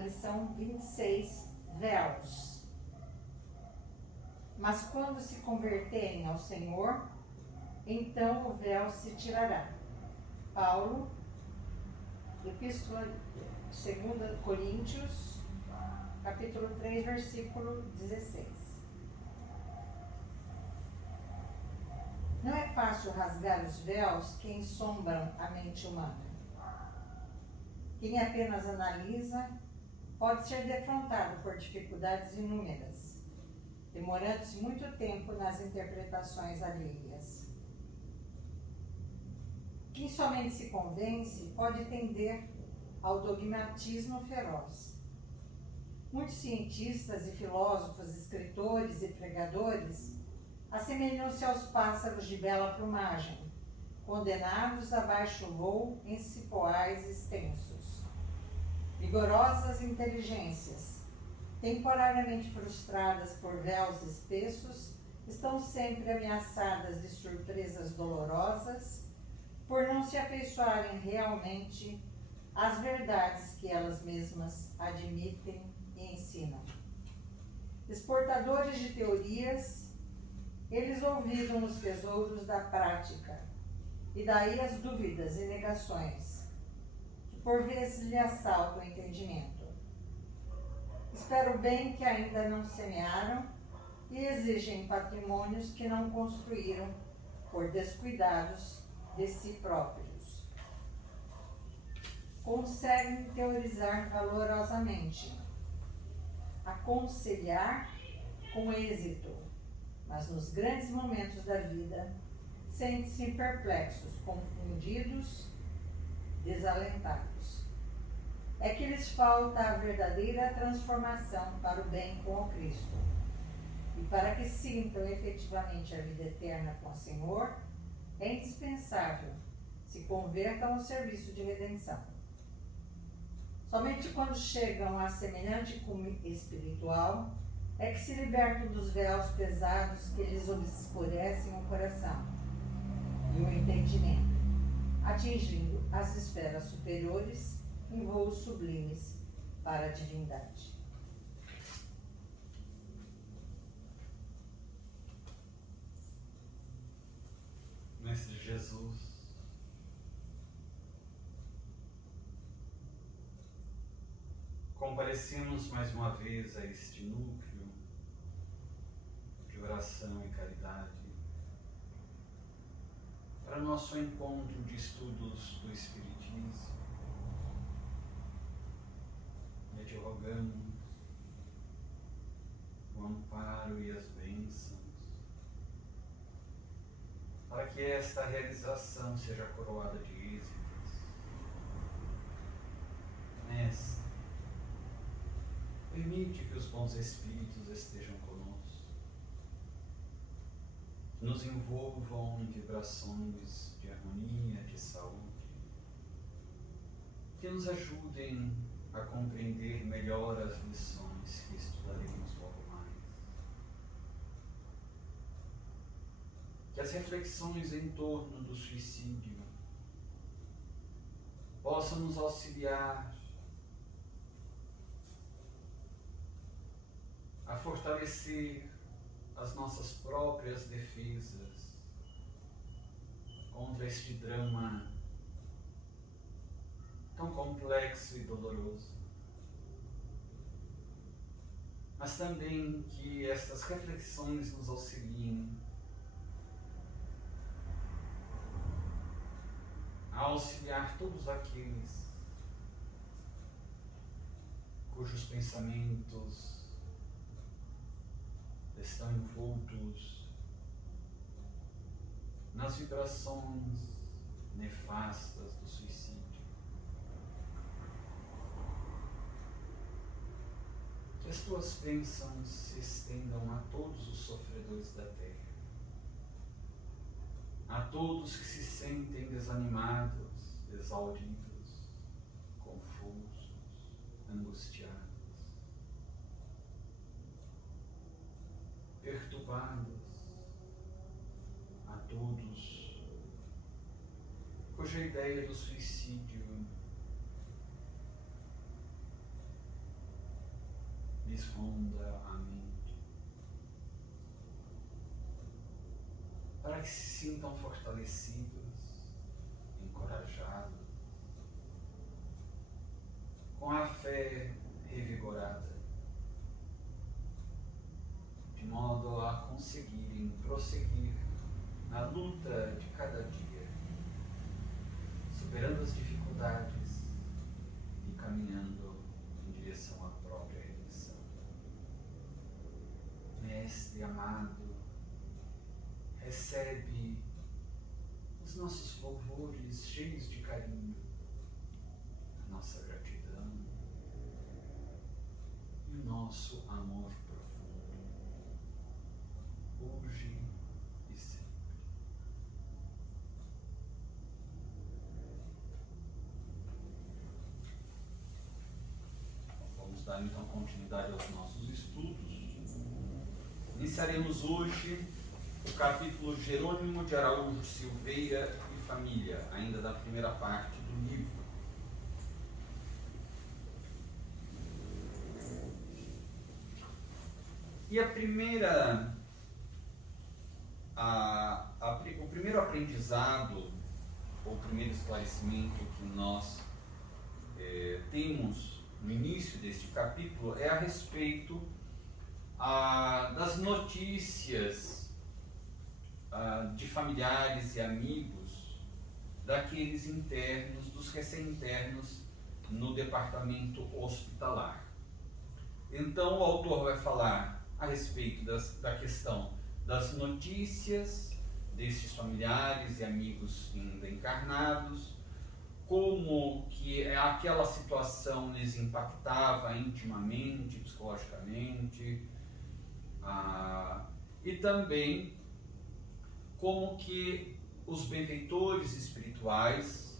lição 26, véus. Mas quando se converterem ao Senhor, então o véu se tirará. Paulo, Epístola 2 Coríntios, capítulo 3, versículo 16. Não é fácil rasgar os véus que ensombram a mente humana. Quem apenas analisa pode ser defrontado por dificuldades inúmeras, demorando-se muito tempo nas interpretações alheias. Quem somente se convence pode tender ao dogmatismo feroz. Muitos cientistas e filósofos, escritores e pregadores assemelham-se aos pássaros de bela plumagem, condenados a baixo voo em cipoais extensos. Vigorosas inteligências, temporariamente frustradas por véus espessos, estão sempre ameaçadas de surpresas dolorosas por não se afeiçoarem realmente às verdades que elas mesmas admitem e ensinam. Exportadores de teorias, eles olvidam os tesouros da prática, e daí as dúvidas e negações, que por vezes lhe assaltam o entendimento. Espero bem que ainda não semearam e exigem patrimônios que não construíram por descuidados de si próprios. Conseguem teorizar valorosamente, aconselhar com êxito, mas nos grandes momentos da vida sentem-se perplexos, confundidos, desalentados. É que lhes falta a verdadeira transformação para o bem com o Cristo. E para que sintam efetivamente a vida eterna com o Senhor, é indispensável se convertam ao serviço de redenção. Somente quando chegam a semelhante cume espiritual é que se libertam dos véus pesados que lhes obscurecem o coração e o entendimento, atingindo as esferas superiores em voos sublimes para a divindade. Mestre Jesus, comparecemos mais uma vez a este núcleo de oração e caridade para nosso encontro de estudos do Espiritismo. E te rogamos o amparo e as bênçãos para que esta realização seja coroada de êxitos. Mestre, permite que os bons espíritos estejam conosco, nos envolvam em vibrações de harmonia, de saúde, que nos ajudem a compreender melhor as lições que estudaremos logo mais. Que as reflexões em torno do suicídio possam nos auxiliar a fortalecer as nossas próprias defesas contra este drama tão complexo e doloroso. Mas também que estas reflexões nos auxiliem a auxiliar todos aqueles cujos pensamentos estão envoltos nas vibrações nefastas do suicídio. Que as tuas bênçãos se estendam a todos os sofredores da terra, a todos que se sentem desanimados, exauridos, confusos, angustiados, perturbados, a todos cuja ideia do suicídio responda à mente, para que se sintam fortalecidos, encorajados, com a fé revigorada, de modo a conseguirem prosseguir na luta de cada dia, superando as dificuldades e caminhando em direção à própria redenção. Mestre amado, recebe os nossos louvores cheios de carinho, a nossa gratidão e o nosso amor profundo, hoje e sempre. Vamos dar então continuidade aos nossos estudos. Iniciaremos hoje o capítulo Jerônimo de Araújo Silveira e Família, ainda da primeira parte do livro. E o primeiro aprendizado, ou o primeiro esclarecimento que nós temos no início deste capítulo é a respeito das notícias de familiares e amigos daqueles internos, dos recém-internos no departamento hospitalar. Então o autor vai falar a respeito da questão das notícias desses familiares e amigos ainda encarnados, como que aquela situação lhes impactava intimamente, psicologicamente, e também como que os benfeitores espirituais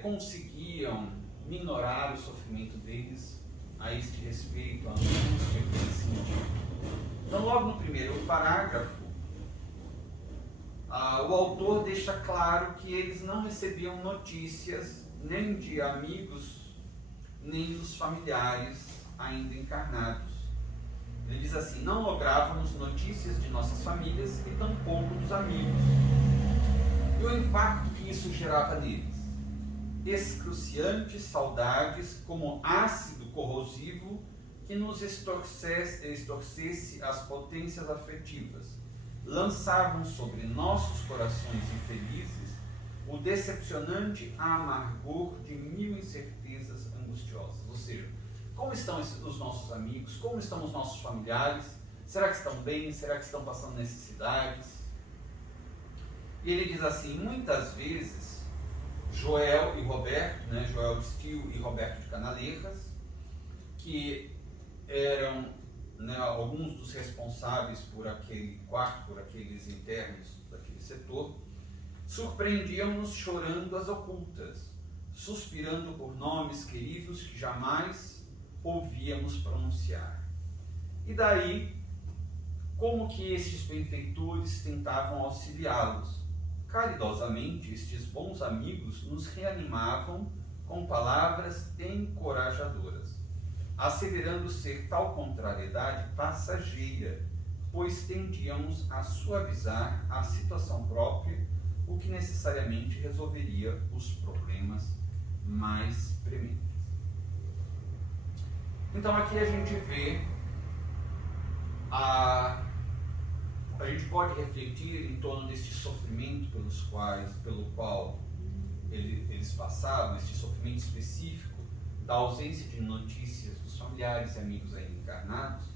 conseguiam minorar o sofrimento deles a este respeito, a angústia que eles sentiam. Então, logo no primeiro parágrafo, o autor deixa claro que eles não recebiam notícias nem de amigos, nem dos familiares ainda encarnados. Ele diz assim: não lográvamos notícias de nossas famílias e tampouco dos amigos. E o impacto que isso gerava neles? Excruciantes saudades, como ácido corrosivo que nos extorcesse as potências afetivas. Lançavam sobre nossos corações infelizes o decepcionante amargor de mil incertezas angustiosas. Ou seja, como estão os nossos amigos? Como estão os nossos familiares? Será que estão bem? Será que estão passando necessidades? E ele diz assim: muitas vezes, Joel e Roberto, Joel de Stil e Roberto de Canaleiras, que eram alguns dos responsáveis por aquele quarto, por aqueles internos daquele setor, surpreendiam-nos chorando às ocultas, suspirando por nomes queridos que jamais ouvíamos pronunciar. E daí, como que estes benfeitores tentavam auxiliá-los? Caridosamente, estes bons amigos nos reanimavam com palavras encorajadoras, asseverando ser tal contrariedade passageira, pois tendíamos a suavizar a situação própria, o que necessariamente resolveria os problemas mais prementes. Então aqui a gente vê a gente pode refletir em torno deste sofrimento pelo qual eles passavam, este sofrimento específico da ausência de notícias dos familiares e amigos ainda encarnados.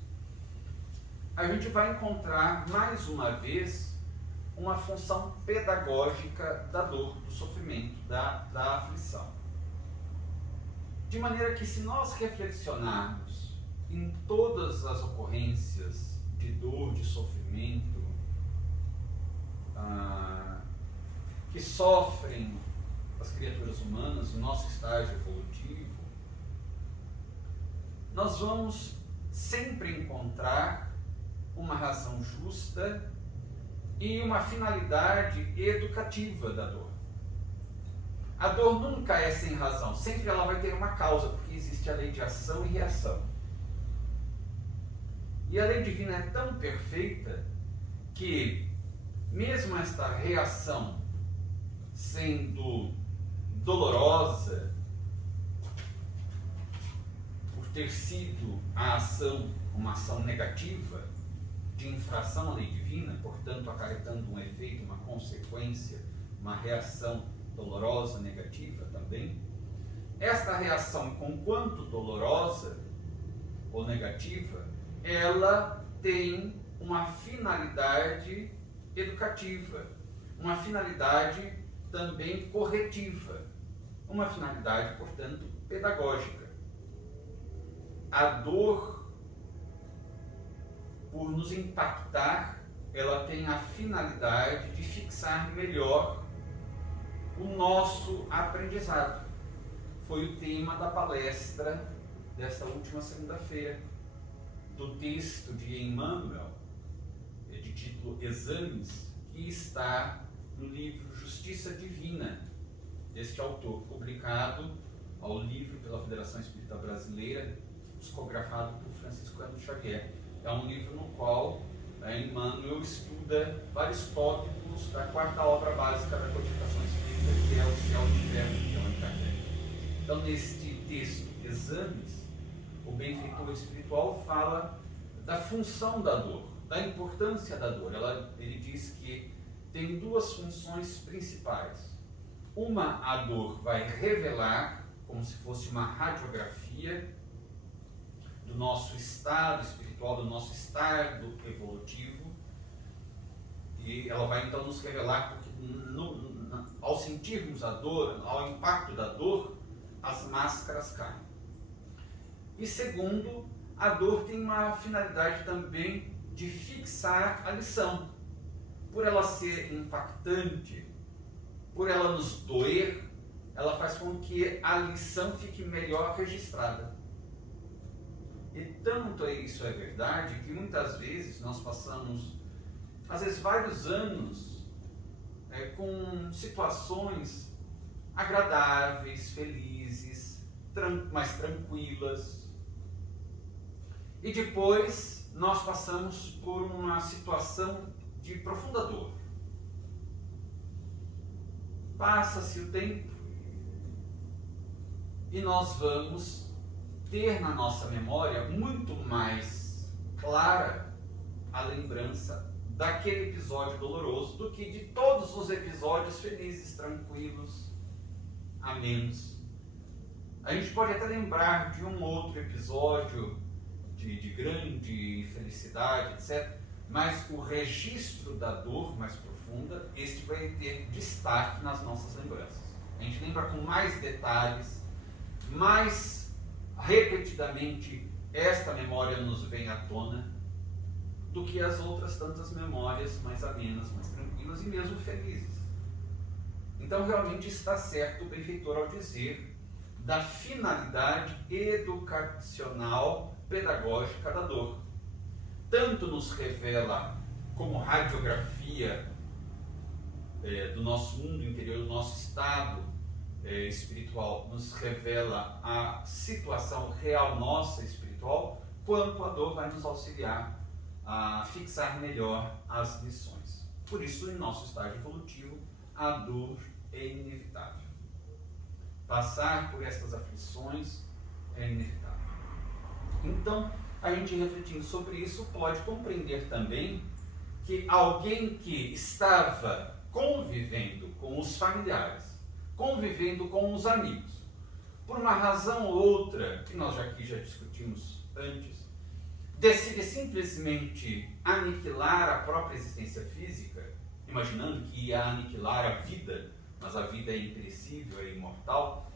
A gente vai encontrar mais uma vez uma função pedagógica da dor, do sofrimento, da aflição. De maneira que, se nós reflexionarmos em todas as ocorrências de dor, de sofrimento, que sofrem as criaturas humanas no nosso estágio evolutivo, nós vamos sempre encontrar uma razão justa e uma finalidade educativa da dor. A dor nunca é sem razão, sempre ela vai ter uma causa, porque existe a lei de ação e reação. E a lei divina é tão perfeita que, mesmo esta reação sendo dolorosa, por ter sido a ação uma ação negativa, de infração à lei divina, portanto acarretando um efeito, uma consequência, uma reação dolorosa, negativa também, esta reação, conquanto dolorosa ou negativa, ela tem uma finalidade educativa, uma finalidade também corretiva, uma finalidade, portanto, pedagógica. A dor, por nos impactar, ela tem a finalidade de fixar melhor o nosso aprendizado. Foi o tema da palestra desta última segunda-feira, do texto de Emmanuel, de título Exames, que está no livro Justiça Divina, deste autor, publicado ao livro pela Federação Espírita Brasileira, psicografado por Francisco Cândido Xavier. É um livro no qual Emmanuel estuda vários tópicos da quarta obra básica da codificação espírita, que é o Céu e o Inferno, de Allan Kardec. Então, neste texto, Exames, o benfeitor espiritual fala da função da dor, da importância da dor. Ele diz que tem duas funções principais. Uma, a dor vai revelar, como se fosse uma radiografia do nosso estado espiritual, do nosso estado evolutivo, e ela vai então nos revelar, porque ao sentirmos a dor, ao impacto da dor, as máscaras caem. E segundo, a dor tem uma finalidade também de fixar a lição. Por ela ser impactante, por ela nos doer, ela faz com que a lição fique melhor registrada. E tanto isso é verdade que muitas vezes nós passamos, às vezes, vários anos com situações agradáveis, felizes, mais tranquilas. E depois nós passamos por uma situação de profunda dor. Passa-se o tempo e nós vamos ter na nossa memória muito mais clara a lembrança daquele episódio doloroso do que de todos os episódios felizes, tranquilos, amenos. A gente pode até lembrar de um outro episódio de grande felicidade, etc., mas o registro da dor mais profunda, este vai ter destaque nas nossas lembranças. A gente lembra com mais detalhes, mais repetidamente esta memória nos vem à tona do que as outras tantas memórias mais amenas, mais tranquilas e mesmo felizes. Então realmente está certo o benfeitor ao dizer da finalidade educacional pedagógica da dor. Tanto nos revela como radiografia do nosso mundo interior, do nosso estado espiritual, nos revela a situação real nossa espiritual, quanto a dor vai nos auxiliar a fixar melhor as lições. Por isso, em nosso estágio evolutivo, a dor é inevitável. Passar por estas aflições é inevitável. Então, a gente refletindo sobre isso pode compreender também que alguém que estava convivendo com os familiares, convivendo com os amigos, por uma razão ou outra, que nós aqui já discutimos antes, decide simplesmente aniquilar a própria existência física, imaginando que ia aniquilar a vida, mas a vida é imperecível, é imortal.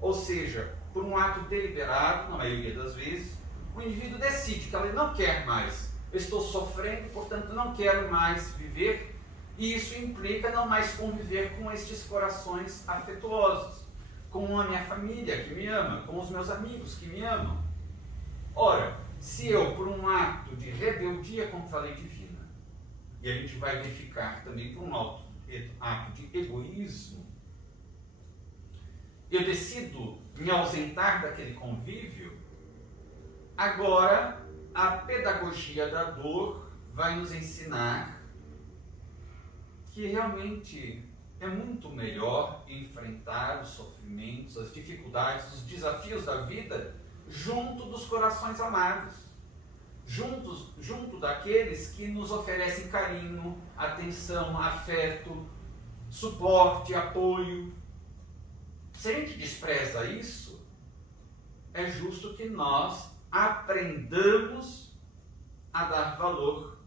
Ou seja, por um ato deliberado, na maioria das vezes, o indivíduo decide que ele não quer mais, eu estou sofrendo, portanto não quero mais viver, e isso implica não mais conviver com estes corações afetuosos, com a minha família que me ama, com os meus amigos que me amam. Ora, se eu, por um ato de rebeldia contra a lei divina, e a gente vai verificar também por um ato de egoísmo, eu decido me ausentar daquele convívio, agora a pedagogia da dor vai nos ensinar que realmente é muito melhor enfrentar os sofrimentos, as dificuldades, os desafios da vida junto dos corações amados, junto daqueles que nos oferecem carinho, atenção, afeto, suporte, apoio. Se a gente despreza isso, é justo que nós aprendamos a dar valor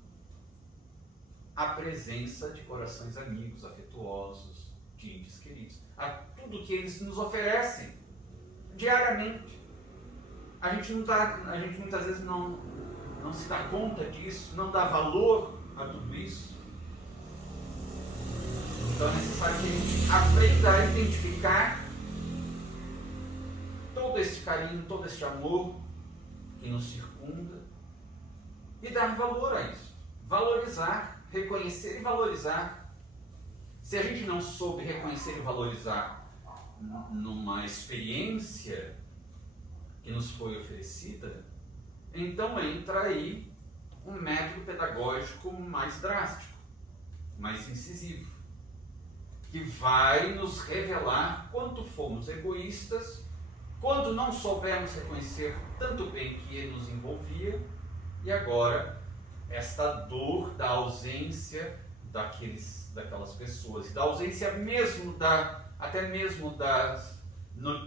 à presença de corações amigos, afetuosos, de entes queridos, a tudo que eles nos oferecem diariamente. A gente muitas vezes não se dá conta disso, não dá valor a tudo isso. Então é necessário que a gente aprenda a identificar todo esse carinho, todo esse amor que nos circunda e dar valor a isso. Valorizar, reconhecer e valorizar. Se a gente não soube reconhecer e valorizar numa experiência que nos foi oferecida, então entra aí um método pedagógico mais drástico, mais incisivo, que vai nos revelar quanto fomos egoístas, quando não soubemos reconhecer tanto bem que nos envolvia, e agora esta dor da ausência daquelas pessoas, da ausência mesmo até mesmo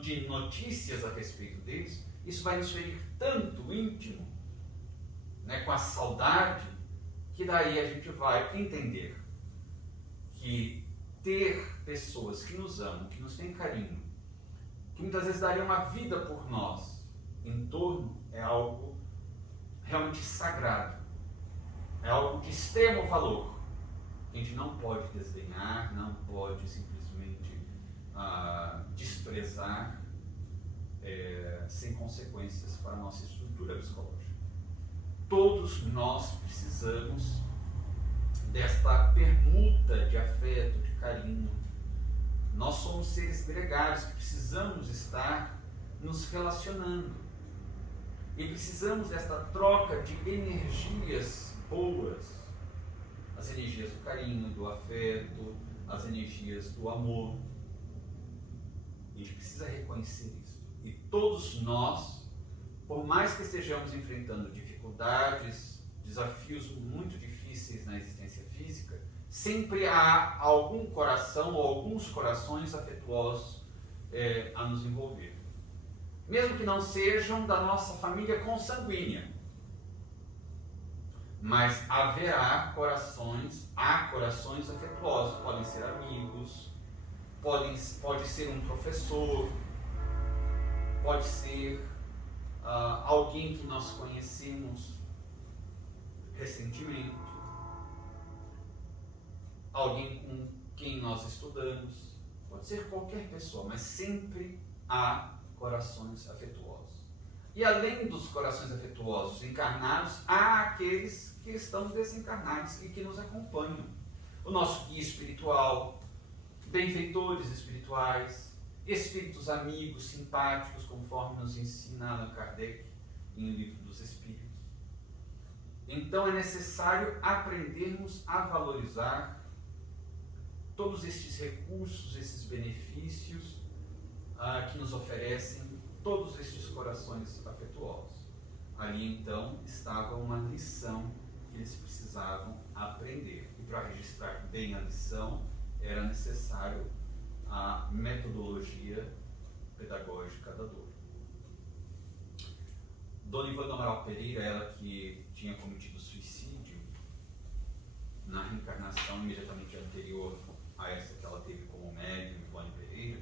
de notícias a respeito deles, isso vai nos ferir tanto íntimo, né, com a saudade, que daí a gente vai entender que ter pessoas que nos amam, que nos têm carinho, que muitas vezes dariam a vida por nós em torno, é algo realmente sagrado, é algo de extremo valor, que a gente não pode desdenhar, não pode simplesmente desprezar, sem consequências para a nossa estrutura psicológica. Todos nós precisamos desta permuta de afeto, de carinho. Nós somos seres gregários que precisamos estar nos relacionando. E precisamos desta troca de energias boas. As energias do carinho, do afeto, as energias do amor. A gente precisa reconhecer isso. E todos nós, por mais que estejamos enfrentando dificuldades, desafios muito difíceis na existência física, sempre há algum coração ou alguns corações afetuosos a nos envolver. Mesmo que não sejam da nossa família consanguínea, mas há corações afetuosos, podem ser amigos, pode ser um professor, pode ser alguém que nós conhecemos recentemente, alguém com quem nós estudamos, pode ser qualquer pessoa, mas sempre há corações afetuosos. E além dos corações afetuosos encarnados, há aqueles que estão desencarnados e que nos acompanham. O nosso guia espiritual, benfeitores espirituais, espíritos amigos, simpáticos, conforme nos ensina Allan Kardec em O Livro dos Espíritos. Então é necessário aprendermos a valorizar todos estes recursos, esses benefícios que nos oferecem todos estes corações afetuosos. Ali então estava uma lição que eles precisavam aprender. E para registrar bem a lição era necessário a metodologia pedagógica da dor. Dona Ivana Amaral Pereira, ela que tinha cometido suicídio na reencarnação imediatamente anterior a essa que ela teve como médium, Ivone Pereira,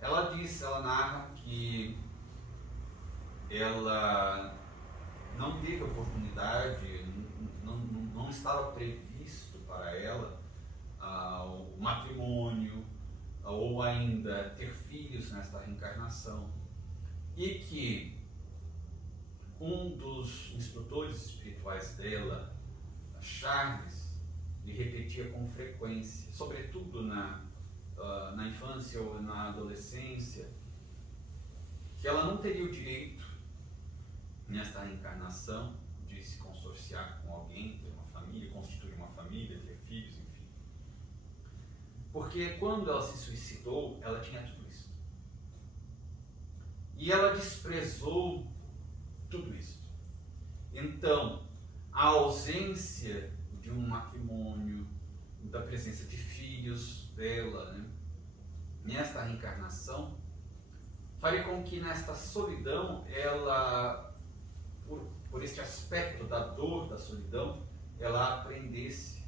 ela narra que ela não teve oportunidade, não estava previsto para ela o matrimônio, ou ainda ter filhos nesta reencarnação, e que um dos instrutores espirituais dela, Charles, lhe repetia com frequência, sobretudo na infância ou na adolescência, que ela não teria o direito, nesta reencarnação, de se consorciar com alguém, ter uma família, constituir uma família, ter filhos, enfim. Porque quando ela se suicidou, ela tinha tudo isso. E ela desprezou tudo isso. Então, a ausência de um matrimônio, da presença de filhos dela, né, nesta reencarnação, faria com que nesta solidão, ela, por este aspecto da dor da solidão, ela aprendesse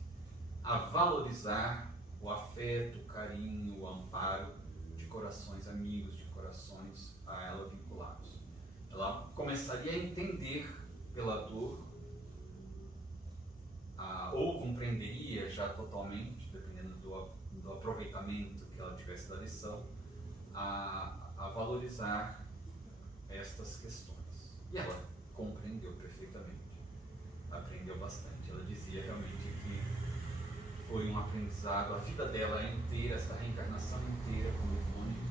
a valorizar o afeto, o carinho, o amparo de corações amigos, de corações a ela vinculados. Ela começaria a entender pela dor, ou compreenderia já totalmente, dependendo do aproveitamento que ela tivesse da lição, a valorizar estas questões. E ela compreendeu perfeitamente, aprendeu bastante. Ela dizia realmente que foi um aprendizado, a vida dela inteira, essa reencarnação inteira como demônio,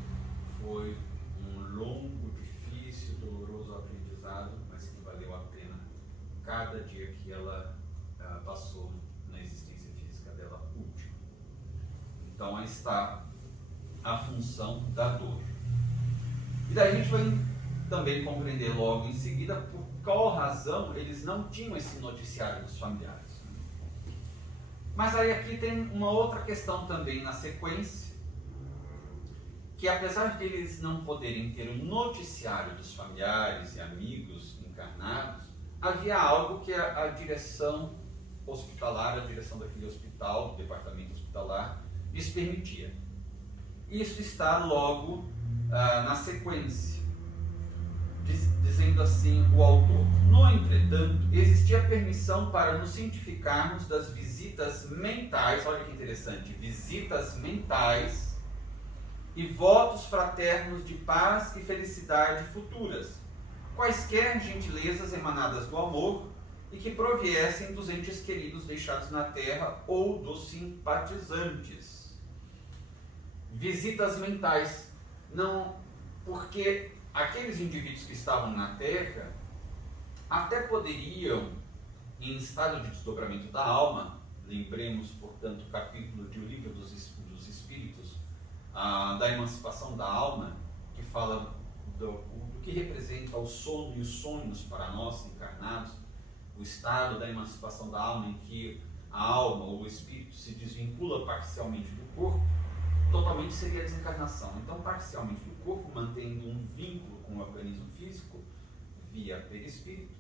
foi um longo, difícil, doloroso aprendizado, mas que valeu a pena cada dia que ela passou na existência física dela última. Então aí está a função da dor. E daí a gente vai também compreender logo em seguida por qual razão eles não tinham esse noticiário dos familiares. Mas aí aqui tem uma outra questão também na sequência, que apesar de eles não poderem ter o noticiário dos familiares e amigos encarnados, havia algo que a direção hospitalar, a direção daquele hospital, do departamento hospitalar, lhes permitia. Isso está logo na sequência, dizendo assim o autor: no entretanto, existia permissão para nos cientificarmos das visitas mentais, olha que interessante, visitas mentais e votos fraternos de paz e felicidade futuras, quaisquer gentilezas emanadas do amor e que proviessem dos entes queridos deixados na terra ou dos simpatizantes. Visitas mentais, não, porque aqueles indivíduos que estavam na terra até poderiam, em estado de desdobramento da alma, lembremos, portanto, o capítulo de O Livro dos Espíritos, da emancipação da alma, que fala do que representa o sono e os sonhos para nós encarnados, o estado da emancipação da alma em que a alma ou o espírito se desvincula parcialmente do corpo, totalmente seria a desencarnação. Então, parcialmente do corpo, mantendo um vínculo com o organismo físico via perispírito,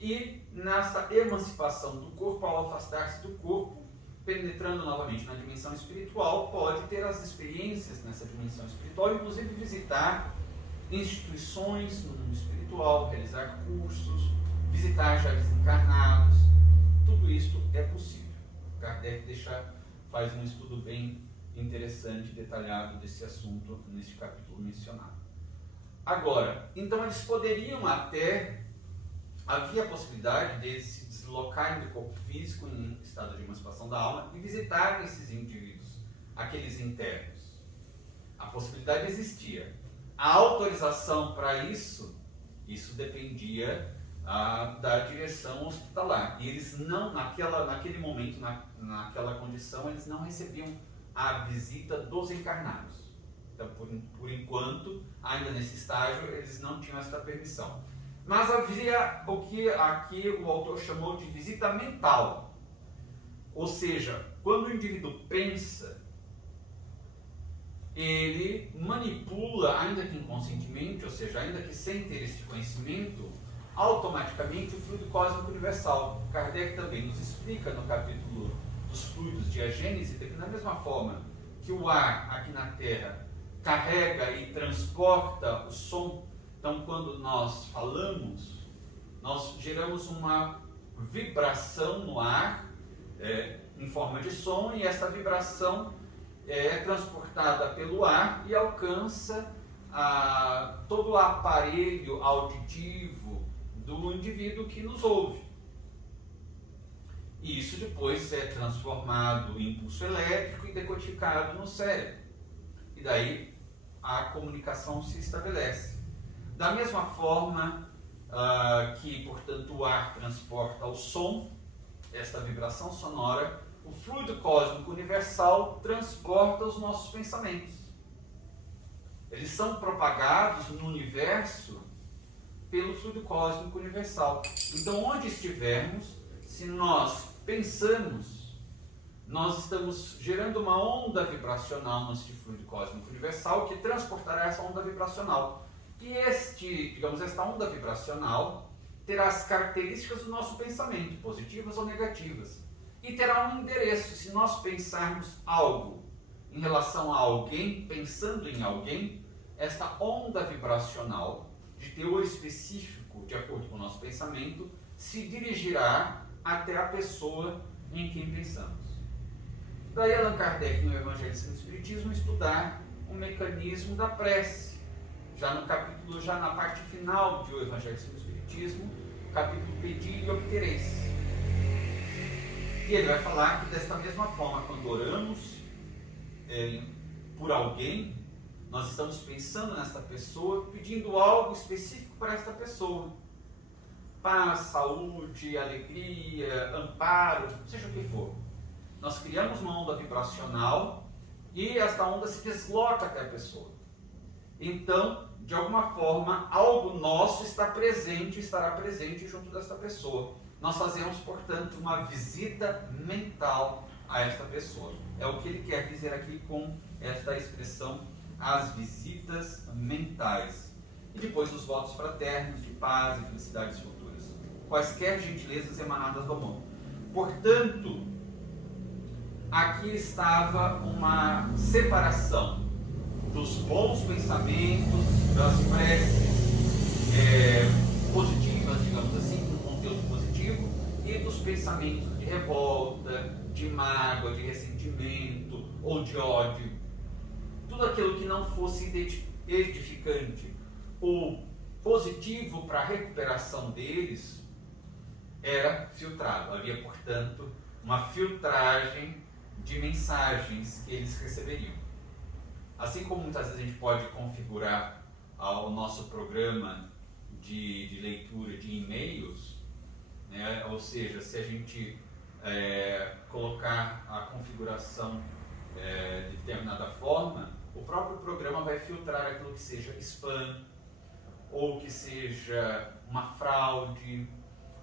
e nessa emancipação do corpo, ao afastar-se do corpo, penetrando novamente na dimensão espiritual, pode ter as experiências nessa dimensão espiritual, inclusive visitar instituições no mundo espiritual, realizar cursos, visitar já desencarnados. Tudo isso é possível. Kardec faz um estudo bem interessante e detalhado desse assunto neste capítulo mencionado. Agora, então eles poderiam até, havia a possibilidade de se deslocarem do corpo físico em estado de emancipação da alma e visitar esses indivíduos, aqueles internos. A possibilidade existia. A autorização para isso dependia da direção hospitalar. E eles não, naquele momento, naquela condição, eles não recebiam a visita dos encarnados. Então, por enquanto, ainda nesse estágio, eles não tinham essa permissão. Mas havia o que aqui o autor chamou de visita mental. Ou seja, quando o indivíduo pensa, ele manipula, ainda que inconscientemente, ou seja, ainda que sem ter este conhecimento, automaticamente o fluido cósmico universal. Kardec também nos explica no capítulo dos fluidos de A Gênese, que da mesma forma que o ar aqui na Terra carrega e transporta o som, então quando nós falamos, nós geramos uma vibração no ar em forma de som, e essa vibração é transportada pelo ar e alcança todo o aparelho auditivo do indivíduo que nos ouve. E isso depois é transformado em impulso elétrico e decodificado no cérebro. E daí a comunicação se estabelece. Da mesma forma, que, portanto, o ar transporta o som, esta vibração sonora, o fluido cósmico universal transporta os nossos pensamentos. Eles são propagados no universo pelo fluido cósmico universal. Então, onde estivermos, se nós pensamos, nós estamos gerando uma onda vibracional neste fluido cósmico universal que transportará essa onda vibracional. E esta onda vibracional terá as características do nosso pensamento, positivas ou negativas. E terá um endereço. Se nós pensarmos algo em relação a alguém, pensando em alguém, esta onda vibracional, de teor específico, de acordo com o nosso pensamento, se dirigirá até a pessoa em quem pensamos. Daí Allan Kardec, no Evangelho e no Espiritismo, estudar o mecanismo da prece. Já na parte final do Evangelho e do Espiritismo, o capítulo Pedi e Obtereis. E ele vai falar que desta mesma forma, quando oramos por alguém, nós estamos pensando nesta pessoa, pedindo algo específico para esta pessoa. Paz, saúde, alegria, amparo, seja o que for. Nós criamos uma onda vibracional e esta onda se desloca até a pessoa. Então, de alguma forma, algo nosso estará presente junto desta pessoa. Nós fazemos, portanto, uma visita mental a esta pessoa. É o que ele quer dizer aqui com esta expressão, as visitas mentais. E depois os votos fraternos de paz e felicidades futuras. Quaisquer gentilezas emanadas do amor. Portanto, aqui estava uma separação dos bons pensamentos, das preces positivas, digamos assim, com conteúdo positivo, e dos pensamentos de revolta, de mágoa, de ressentimento ou de ódio. Tudo aquilo que não fosse edificante ou positivo para a recuperação deles era filtrado. Havia, portanto, uma filtragem de mensagens que eles receberiam. Assim como muitas vezes a gente pode configurar o nosso programa de leitura de e-mails, né? Ou seja, se a gente colocar a configuração de determinada forma, o próprio programa vai filtrar aquilo que seja spam, ou que seja uma fraude,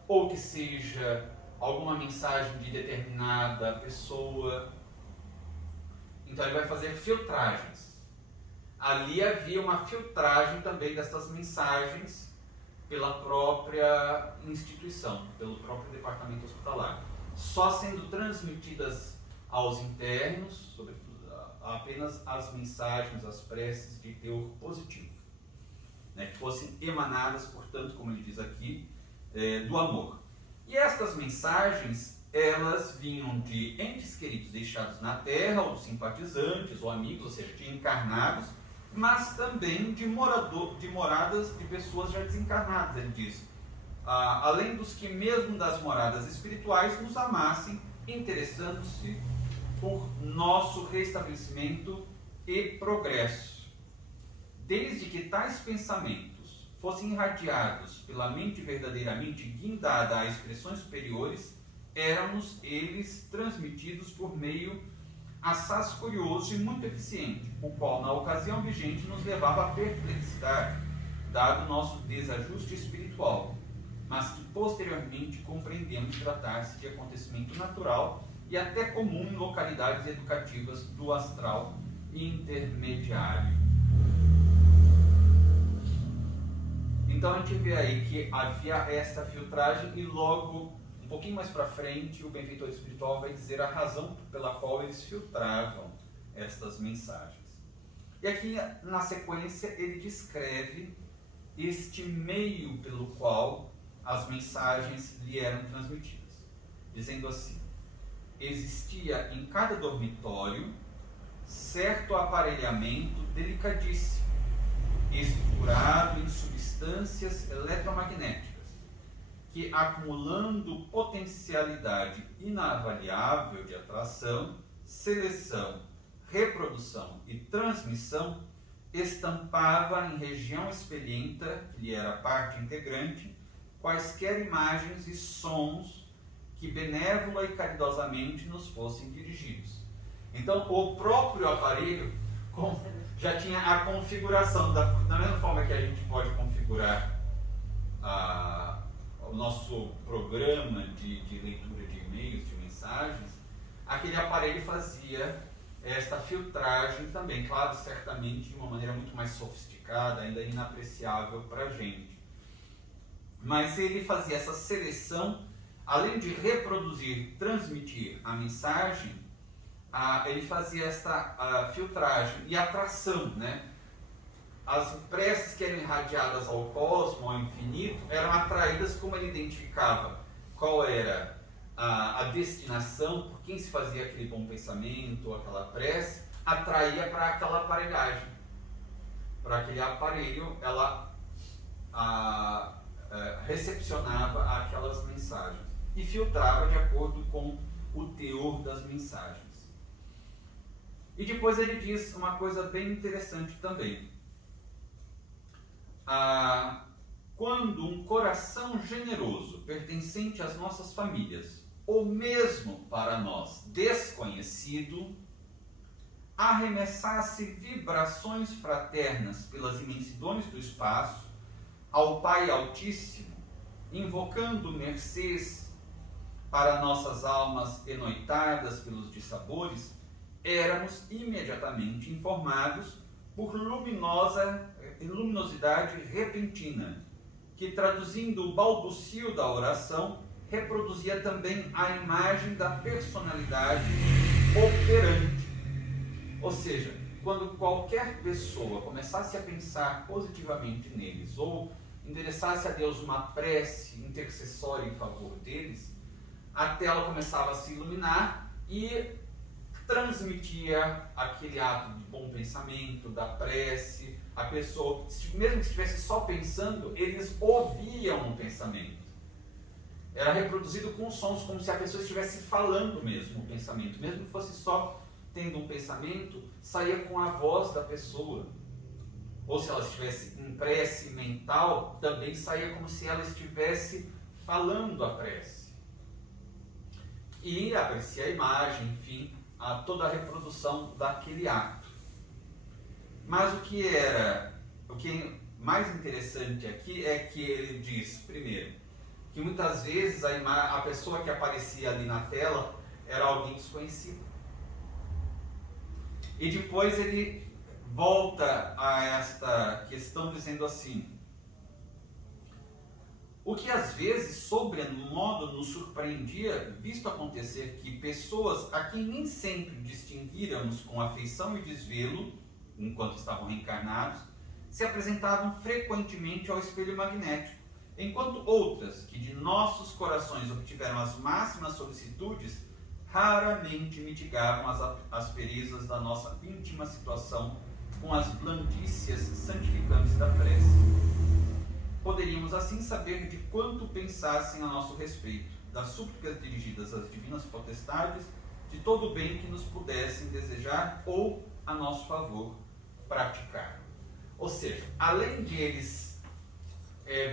ou que seja alguma mensagem de determinada pessoa. Então ele vai fazer filtragens. Ali havia uma filtragem também destas mensagens pela própria instituição, pelo próprio departamento hospitalar. Só sendo transmitidas aos internos, sobretudo, apenas as mensagens, as preces de teor positivo, né, que fossem emanadas, portanto, como ele diz aqui, do amor. E estas mensagens, elas vinham de entes queridos deixados na terra, ou simpatizantes, ou amigos, ou seja, de encarnados, mas também de moradas de pessoas já desencarnadas. Ele diz, além dos que mesmo das moradas espirituais nos amassem, interessando-se por nosso restabelecimento e progresso. Desde que tais pensamentos fossem irradiados pela mente verdadeiramente guindada a expressões superiores, éramos eles transmitidos por meio assaz curioso e muito eficiente, o qual na ocasião vigente nos levava à perplexidade, dado o nosso desajuste espiritual, mas que posteriormente compreendemos tratar-se de acontecimento natural e até comum em localidades educativas do astral intermediário. Então a gente vê aí que havia esta filtragem e logo, um pouquinho mais para frente, o benfeitor espiritual vai dizer a razão pela qual eles filtravam estas mensagens. E aqui na sequência ele descreve este meio pelo qual as mensagens lhe eram transmitidas, dizendo assim: existia em cada dormitório certo aparelhamento delicadíssimo, estruturado em substâncias eletromagnéticas, que, acumulando potencialidade inavaliável de atração, seleção, reprodução e transmissão, estampava em região espelhenta, que lhe era parte integrante, quaisquer imagens e sons que benévola e caridosamente nos fossem dirigidos. Então, o próprio aparelho já tinha a configuração, da mesma forma que a gente pode configurar o nosso programa de leitura de e-mails, de mensagens, aquele aparelho fazia esta filtragem também, claro, certamente de uma maneira muito mais sofisticada, ainda inapreciável para a gente. Mas ele fazia essa seleção, além de reproduzir, transmitir a mensagem, ele fazia esta filtragem e atração, né? As preces que eram irradiadas ao cosmos, ao infinito, eram atraídas como ele identificava qual era a destinação, por quem se fazia aquele bom pensamento, aquela prece, atraía para aquela aparelhagem. Para aquele aparelho, ela recepcionava aquelas mensagens e filtrava de acordo com o teor das mensagens. E depois ele diz uma coisa bem interessante também. Quando um coração generoso, pertencente às nossas famílias, ou mesmo para nós desconhecido, arremessasse vibrações fraternas pelas imensidões do espaço ao Pai Altíssimo, invocando mercês para nossas almas enoitadas pelos dissabores, éramos imediatamente informados por luminosidade repentina, que, traduzindo o balbucio da oração, reproduzia também a imagem da personalidade operante. Ou seja, quando qualquer pessoa começasse a pensar positivamente neles, ou endereçasse a Deus uma prece intercessória em favor deles, a tela começava a se iluminar e transmitia aquele ato de bom pensamento, da prece. A pessoa, mesmo que estivesse só pensando, eles ouviam o pensamento. Era reproduzido com sons, como se a pessoa estivesse falando mesmo o pensamento. Mesmo que fosse só tendo um pensamento, saía com a voz da pessoa. Ou se ela estivesse em prece mental, também saía como se ela estivesse falando a prece. E aparecia a imagem, enfim, toda a reprodução daquele ato. Mas o que é mais interessante aqui é que ele diz, primeiro, que muitas vezes a pessoa que aparecia ali na tela era alguém desconhecido. E depois ele volta a esta questão dizendo assim: o que às vezes sobremodo nos surpreendia, visto acontecer que pessoas a quem nem sempre distinguíramos com afeição e desvelo, enquanto estavam reencarnados, se apresentavam frequentemente ao espelho magnético, enquanto outras, que de nossos corações obtiveram as máximas solicitudes, raramente mitigavam as asperezas da nossa íntima situação com as blandícias santificantes da prece. Poderíamos assim saber de quanto pensassem a nosso respeito, das súplicas dirigidas às divinas potestades, de todo o bem que nos pudessem desejar ou, a nosso favor, praticar. Ou seja, além de eles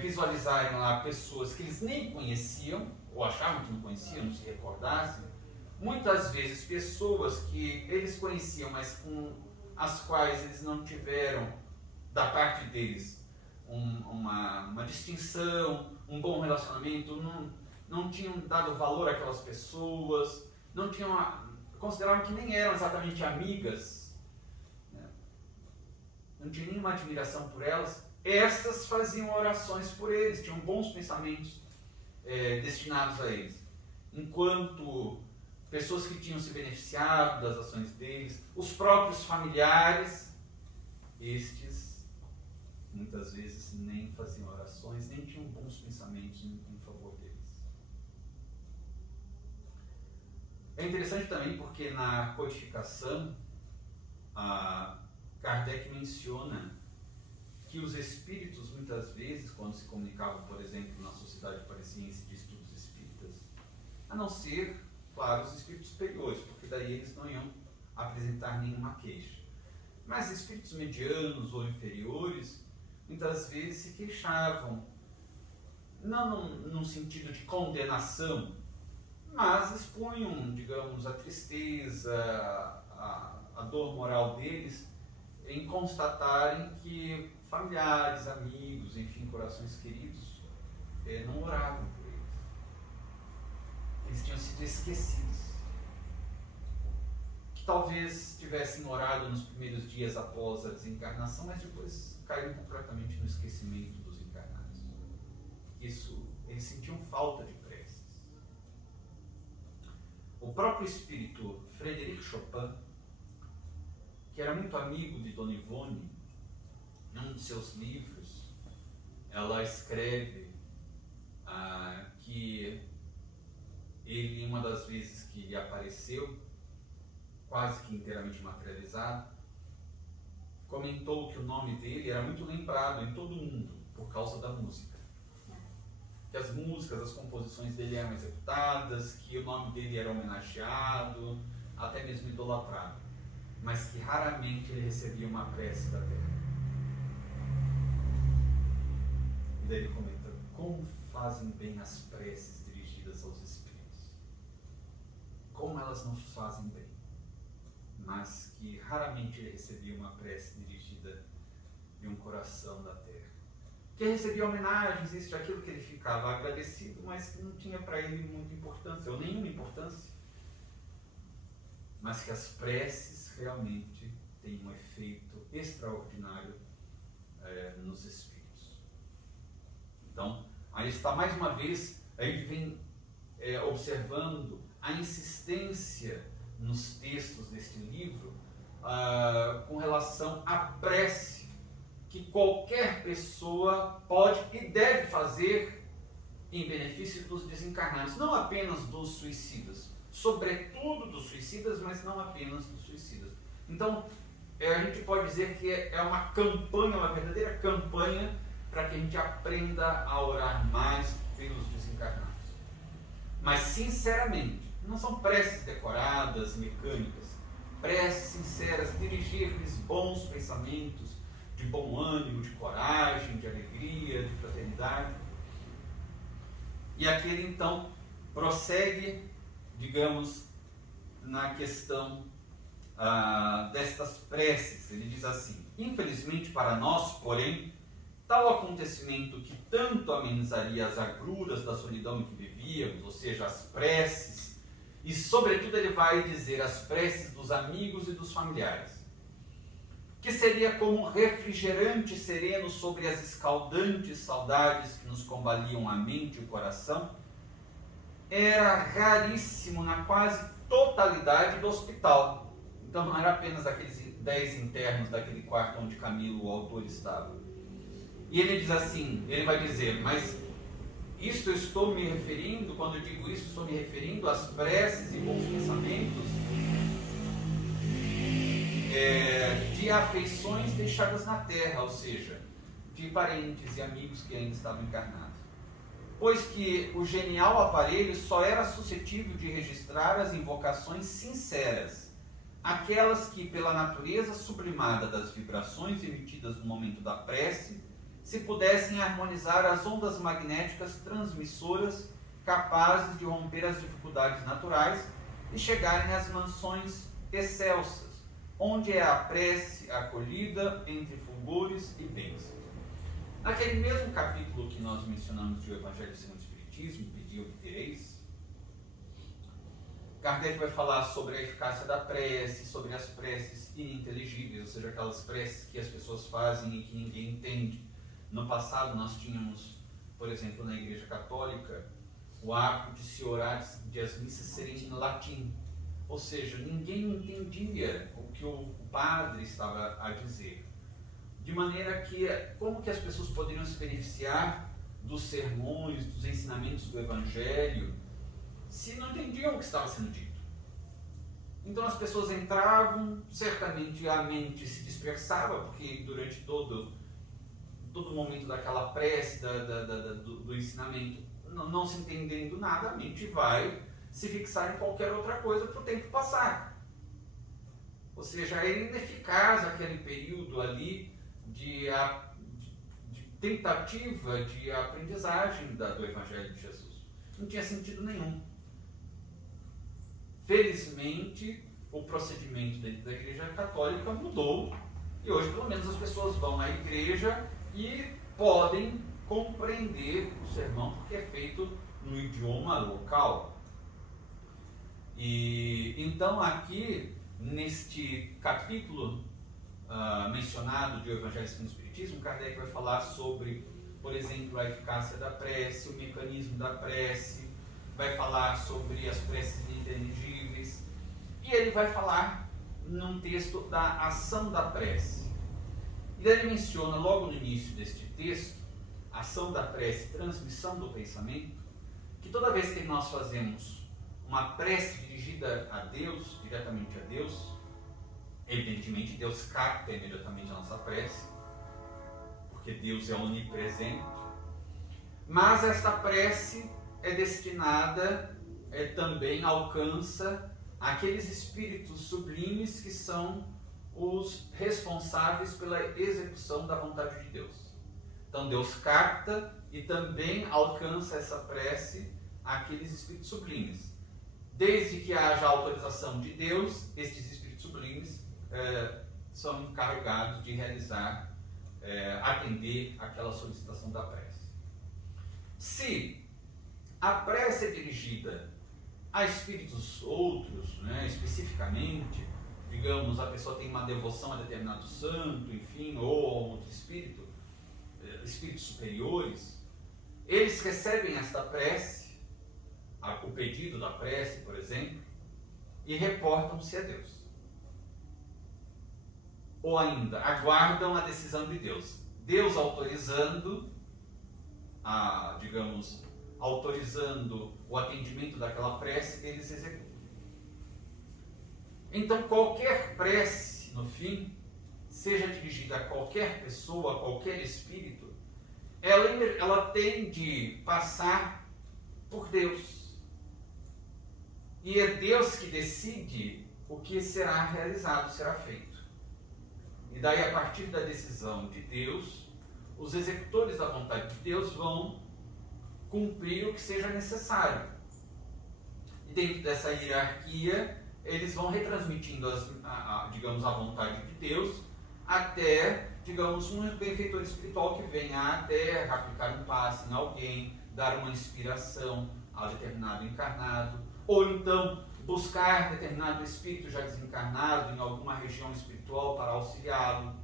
visualizarem lá pessoas que eles nem conheciam, ou achavam que não conheciam, não se recordassem, muitas vezes pessoas que eles conheciam, mas com as quais eles não tiveram, da parte deles, uma distinção, um bom relacionamento, não tinham dado valor àquelas pessoas, consideravam que nem eram exatamente amigas, né? Não tinha nenhuma admiração por elas. Estas faziam orações por eles, tinham bons pensamentos destinados a eles. Enquanto pessoas que tinham se beneficiado das ações deles, os próprios familiares, estes muitas vezes nem faziam orações, nem tinham bons pensamentos em favor deles. É interessante também porque na codificação, Kardec menciona que os espíritos, muitas vezes, quando se comunicavam, por exemplo, na Sociedade Parisiense de Estudos Espíritas, a não ser, claro, os espíritos superiores, porque daí eles não iam apresentar nenhuma queixa. Mas espíritos medianos ou inferiores, muitas vezes se queixavam não num sentido de condenação, mas expunham, digamos, a tristeza, a dor moral deles em constatarem que familiares, amigos, enfim, corações queridos, não oravam por eles. Eles tinham sido esquecidos. Que talvez tivessem orado nos primeiros dias após a desencarnação, mas depois caíram completamente no esquecimento dos encarnados. Eles sentiam falta de preces. O próprio espírito Frédéric Chopin, que era muito amigo de Dona Ivone, em um de seus livros, ela escreve que ele, uma das vezes que lhe apareceu, quase que inteiramente materializado, comentou que o nome dele era muito lembrado em todo o mundo por causa da música. Que as músicas, as composições dele eram executadas, que o nome dele era homenageado, até mesmo idolatrado, mas que raramente ele recebia uma prece da terra. E daí ele comenta: como fazem bem as preces dirigidas aos espíritos. Como elas nos fazem bem. Mas que raramente ele recebia uma prece dirigida de um coração da terra. Que recebia homenagens, isso e aquilo, que ele ficava agradecido, mas que não tinha para ele muita importância, ou nenhuma importância. Mas que as preces realmente têm um efeito extraordinário nos espíritos. Então, aí está mais uma vez, aí ele vem observando a insistência nos textos deste livro com relação à prece que qualquer pessoa pode e deve fazer em benefício dos desencarnados, não apenas dos suicidas, sobretudo dos suicidas, mas não apenas dos suicidas. Então, a gente pode dizer que é uma campanha, uma verdadeira campanha para que a gente aprenda a orar mais pelos desencarnados. Mas, sinceramente, não são preces decoradas, mecânicas, preces sinceras, dirigir-lhes bons pensamentos, de bom ânimo, de coragem, de alegria, de fraternidade. E aqui ele então prossegue, digamos, na questão destas preces. Ele diz assim: infelizmente para nós, porém, tal acontecimento que tanto amenizaria as agruras da solidão em que vivíamos, ou seja, as preces, e sobretudo ele vai dizer as preces dos amigos e dos familiares, que seria como um refrigerante sereno sobre as escaldantes saudades que nos combaliam a mente e o coração, era raríssimo na quase totalidade do hospital. Então não era apenas aqueles 10 internos daquele quarto onde Camilo, o autor, estava. E ele diz assim, ele vai dizer: mas isto eu estou me referindo, quando eu digo isso, estou me referindo às preces e bons pensamentos de afeições deixadas na terra, ou seja, de parentes e amigos que ainda estavam encarnados. Pois que o genial aparelho só era suscetível de registrar as invocações sinceras, aquelas que, pela natureza sublimada das vibrações emitidas no momento da prece, se pudessem harmonizar as ondas magnéticas transmissoras capazes de romper as dificuldades naturais e chegarem às mansões excelsas, onde é a prece acolhida entre fulgores e bênçãos. Naquele mesmo capítulo que nós mencionamos de O Evangelho segundo o Espiritismo, Pedi obtereis, Kardec vai falar sobre a eficácia da prece, sobre as preces ininteligíveis, ou seja, aquelas preces que as pessoas fazem e que ninguém entende. No passado nós tínhamos, por exemplo, na Igreja Católica, o hábito de se orar, de as missas serem em latim. Ou seja, ninguém entendia o que o padre estava a dizer. De maneira que, como que as pessoas poderiam se beneficiar dos sermões, dos ensinamentos do Evangelho, se não entendiam o que estava sendo dito? Então as pessoas entravam, certamente a mente se dispersava, porque durante todo o momento daquela prece, do ensinamento, não se entendendo nada, a mente vai se fixar em qualquer outra coisa para o tempo passar. Ou seja, é ineficaz aquele período ali de tentativa de aprendizagem do Evangelho de Jesus. Não tinha sentido nenhum. Felizmente, o procedimento dentro da Igreja Católica mudou e hoje, pelo menos, as pessoas vão à igreja e podem compreender o sermão porque é feito no idioma local. E então, aqui, neste capítulo mencionado de O Evangelho segundo o Espiritismo, Kardec vai falar sobre, por exemplo, a eficácia da prece, o mecanismo da prece, vai falar sobre as preces ininteligíveis, e ele vai falar num texto da ação da prece. E ele menciona logo no início deste texto, ação da prece, transmissão do pensamento, que toda vez que nós fazemos uma prece dirigida a Deus, diretamente a Deus, evidentemente Deus capta imediatamente a nossa prece, porque Deus é onipresente, mas esta prece é destinada, também alcança aqueles espíritos sublimes que são os responsáveis pela execução da vontade de Deus. Então Deus capta e também alcança essa prece àqueles espíritos sublimes. Desde que haja autorização de Deus, estes espíritos sublimes são encarregados de realizar, atender aquela solicitação da prece. Se a prece é dirigida a espíritos outros, especificamente, digamos, a pessoa tem uma devoção a determinado santo, enfim, ou a outro espírito, espíritos superiores, eles recebem esta prece, o pedido da prece, por exemplo, e reportam-se a Deus. Ou ainda, aguardam a decisão de Deus. Deus autorizando, autorizando o atendimento daquela prece, eles executam. Então, qualquer prece, no fim, seja dirigida a qualquer pessoa, a qualquer espírito, ela tem de passar por Deus. E é Deus que decide o que será realizado, será feito. E daí, a partir da decisão de Deus, os executores da vontade de Deus vão cumprir o que seja necessário. E dentro dessa hierarquia, eles vão retransmitindo, a vontade de Deus, até, um benfeitor espiritual que venha à Terra, aplicar um passe em alguém, dar uma inspiração a determinado encarnado, ou então buscar determinado espírito já desencarnado em alguma região espiritual para auxiliá-lo.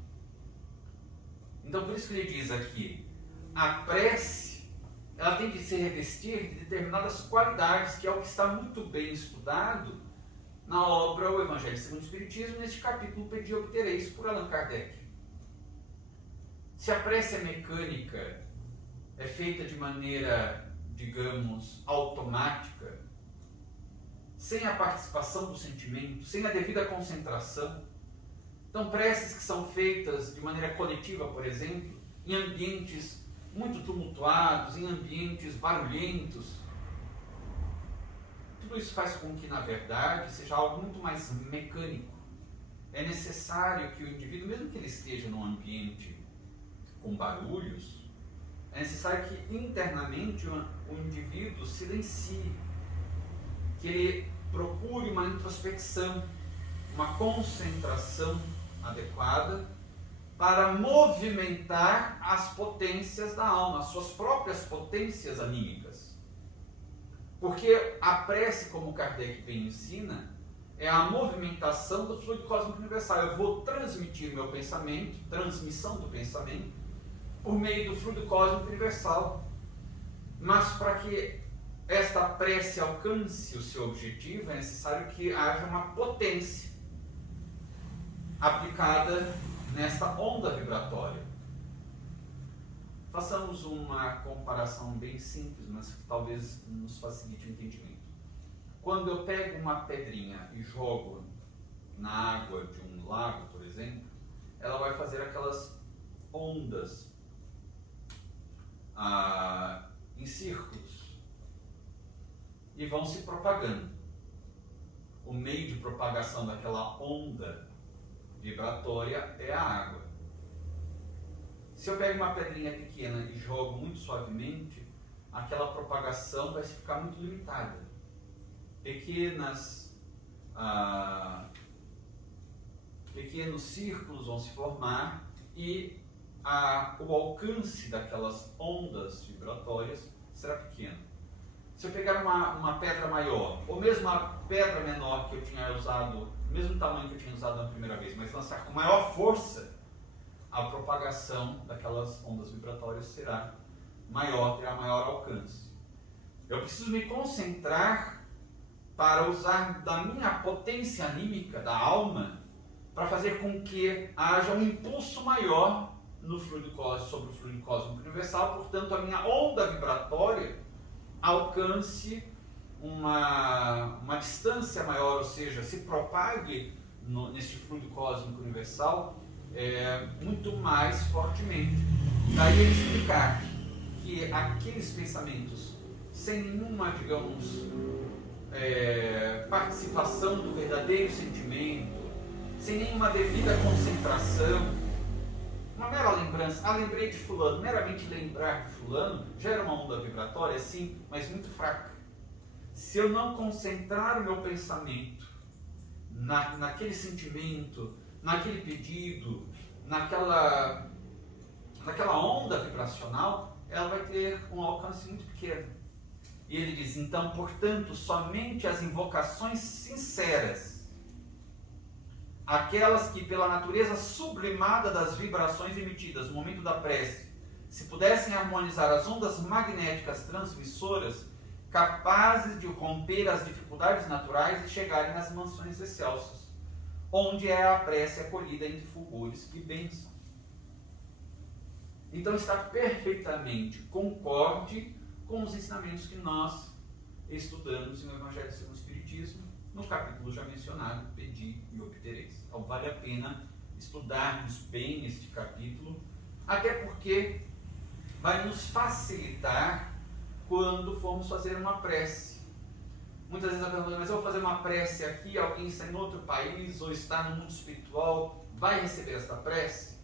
Então, por isso que ele diz aqui, a prece, ela tem que se revestir de determinadas qualidades, que é o que está muito bem estudado na obra O Evangelho segundo o Espiritismo, neste capítulo Pedi e Obtereis, por Allan Kardec. Se a prece é mecânica, é feita de maneira, automática, sem a participação do sentimento, sem a devida concentração, então preces que são feitas de maneira coletiva, por exemplo, em ambientes muito tumultuados, em ambientes barulhentos, tudo isso faz com que, na verdade, seja algo muito mais mecânico. É necessário que o indivíduo, mesmo que ele esteja num ambiente com barulhos, é necessário que internamente o indivíduo silencie, que ele procure uma introspecção, uma concentração adequada para movimentar as potências da alma, as suas próprias potências anímicas. Porque a prece, como Kardec bem ensina, é a movimentação do fluido cósmico universal. Eu vou transmitir meu pensamento, transmissão do pensamento, por meio do fluido cósmico universal. Mas para que esta prece alcance o seu objetivo, é necessário que haja uma potência aplicada nesta onda vibratória. Façamos uma comparação bem simples, mas que talvez nos facilite o entendimento. Quando eu pego uma pedrinha e jogo na água de um lago, por exemplo, ela vai fazer aquelas ondas em círculos e vão se propagando. O meio de propagação daquela onda vibratória é a água. Se eu pego uma pedrinha pequena e jogo muito suavemente, aquela propagação vai ficar muito limitada. Pequenos círculos vão se formar e o alcance daquelas ondas vibratórias será pequeno. Se eu pegar uma pedra maior, ou mesmo uma pedra menor que eu tinha usado, mesmo tamanho que eu tinha usado na primeira vez, mas lançar com maior força, a propagação daquelas ondas vibratórias será maior, terá maior alcance. Eu preciso me concentrar para usar da minha potência anímica, da alma, para fazer com que haja um impulso maior no fluido cósmico, sobre o fluido cósmico universal, portanto a minha onda vibratória alcance uma distância maior, ou seja, se propague neste fluido cósmico universal muito mais fortemente. Daí ele explicar que aqueles pensamentos sem nenhuma, digamos, participação do verdadeiro sentimento, sem nenhuma devida concentração, uma mera lembrança, lembrei de fulano, meramente lembrar de fulano, gera uma onda vibratória, sim, mas muito fraca. Se eu não concentrar o meu pensamento naquele sentimento, naquele pedido, naquela onda vibracional, ela vai ter um alcance muito pequeno. E ele diz, então, portanto, somente as invocações sinceras, aquelas que pela natureza sublimada das vibrações emitidas no momento da prece, se pudessem harmonizar as ondas magnéticas transmissoras, capazes de romper as dificuldades naturais e chegarem nas mansões excelsas, onde é a prece acolhida entre fulgores e bênçãos. Então está perfeitamente concorde com os ensinamentos que nós estudamos no Evangelho segundo o Espiritismo, no capítulo já mencionado, Pedi e Obtereis. Então vale a pena estudarmos bem este capítulo, até porque vai nos facilitar quando formos fazer uma prece. Muitas vezes a pessoa fala, mas eu vou fazer uma prece aqui, alguém está em outro país ou está no mundo espiritual, vai receber esta prece?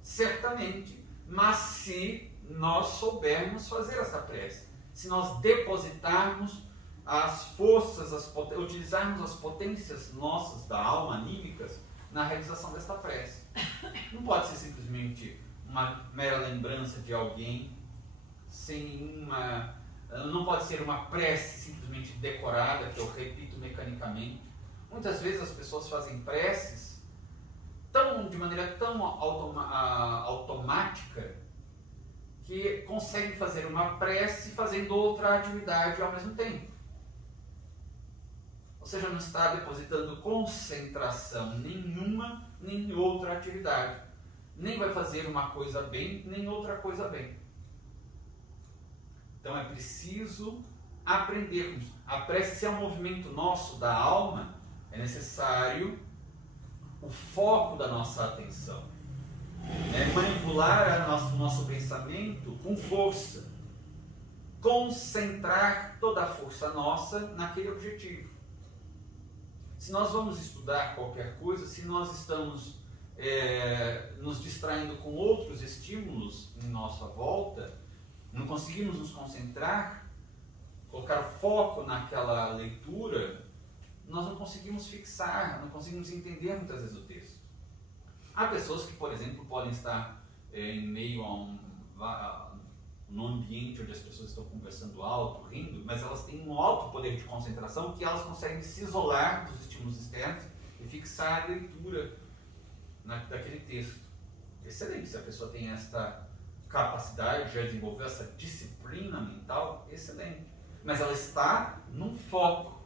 Certamente, mas se nós soubermos fazer essa prece, se nós depositarmos as forças, utilizarmos as potências nossas da alma anímicas na realização desta prece. Não pode ser simplesmente uma mera lembrança de alguém, não pode ser uma prece simplesmente decorada, que eu repito mecanicamente. Muitas vezes as pessoas fazem preces de maneira tão automática que conseguem fazer uma prece fazendo outra atividade ao mesmo tempo. Ou seja, não está depositando concentração nenhuma em outra atividade. Nem vai fazer uma coisa bem, nem outra coisa bem. Então é preciso aprendermos. A prece, se é um movimento nosso da alma, é necessário o foco da nossa atenção. Manipular o nosso pensamento com força. Concentrar toda a força nossa naquele objetivo. Se nós vamos estudar qualquer coisa, se nós estamos nos distraindo com outros estímulos em nossa volta, não conseguimos nos concentrar, colocar foco naquela leitura, nós não conseguimos fixar, não conseguimos entender muitas vezes o texto. Há pessoas que, por exemplo, podem estar em meio num ambiente onde as pessoas estão conversando alto, rindo, mas elas têm um alto poder de concentração que elas conseguem se isolar dos estímulos externos e fixar a leitura daquele texto. Excelente, se a pessoa tem esta capacidade, já desenvolveu essa disciplina mental, excelente. Mas ela está num foco.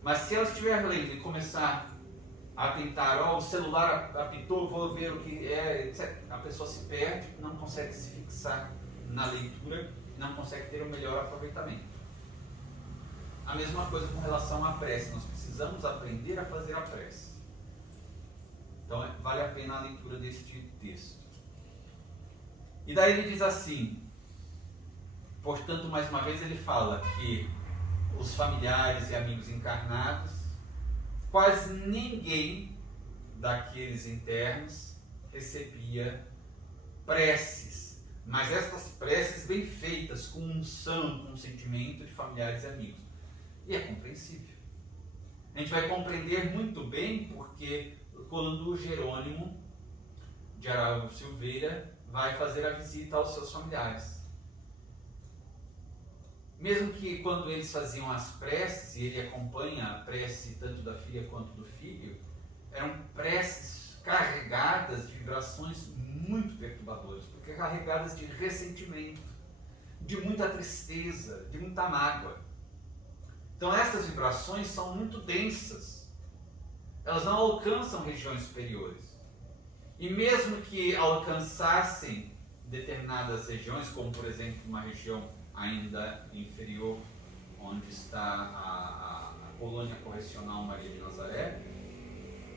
Mas se ela estiver lendo e começar a tentar, o celular apitou, vou ver o que é, etc., a pessoa se perde, não consegue se fixar na leitura, não consegue ter o melhor aproveitamento. A mesma coisa com relação à prece, nós precisamos aprender a fazer a prece. Então vale a pena a leitura deste texto. E daí ele diz assim, portanto, mais uma vez ele fala que os familiares e amigos encarnados, quase ninguém daqueles internos recebia preces, mas estas preces bem feitas, com unção, com sentimento de familiares e amigos. E é compreensível. A gente vai compreender muito bem porque quando o Jerônimo de Araújo Silveira vai fazer a visita aos seus familiares. Mesmo que quando eles faziam as preces, e ele acompanha a prece tanto da filha quanto do filho, eram preces carregadas de vibrações muito perturbadoras, porque carregadas de ressentimento, de muita tristeza, de muita mágoa. Então essas vibrações são muito densas, elas não alcançam regiões superiores. E mesmo que alcançassem determinadas regiões, como por exemplo uma região ainda inferior, onde está a colônia correcional Maria de Nazaré,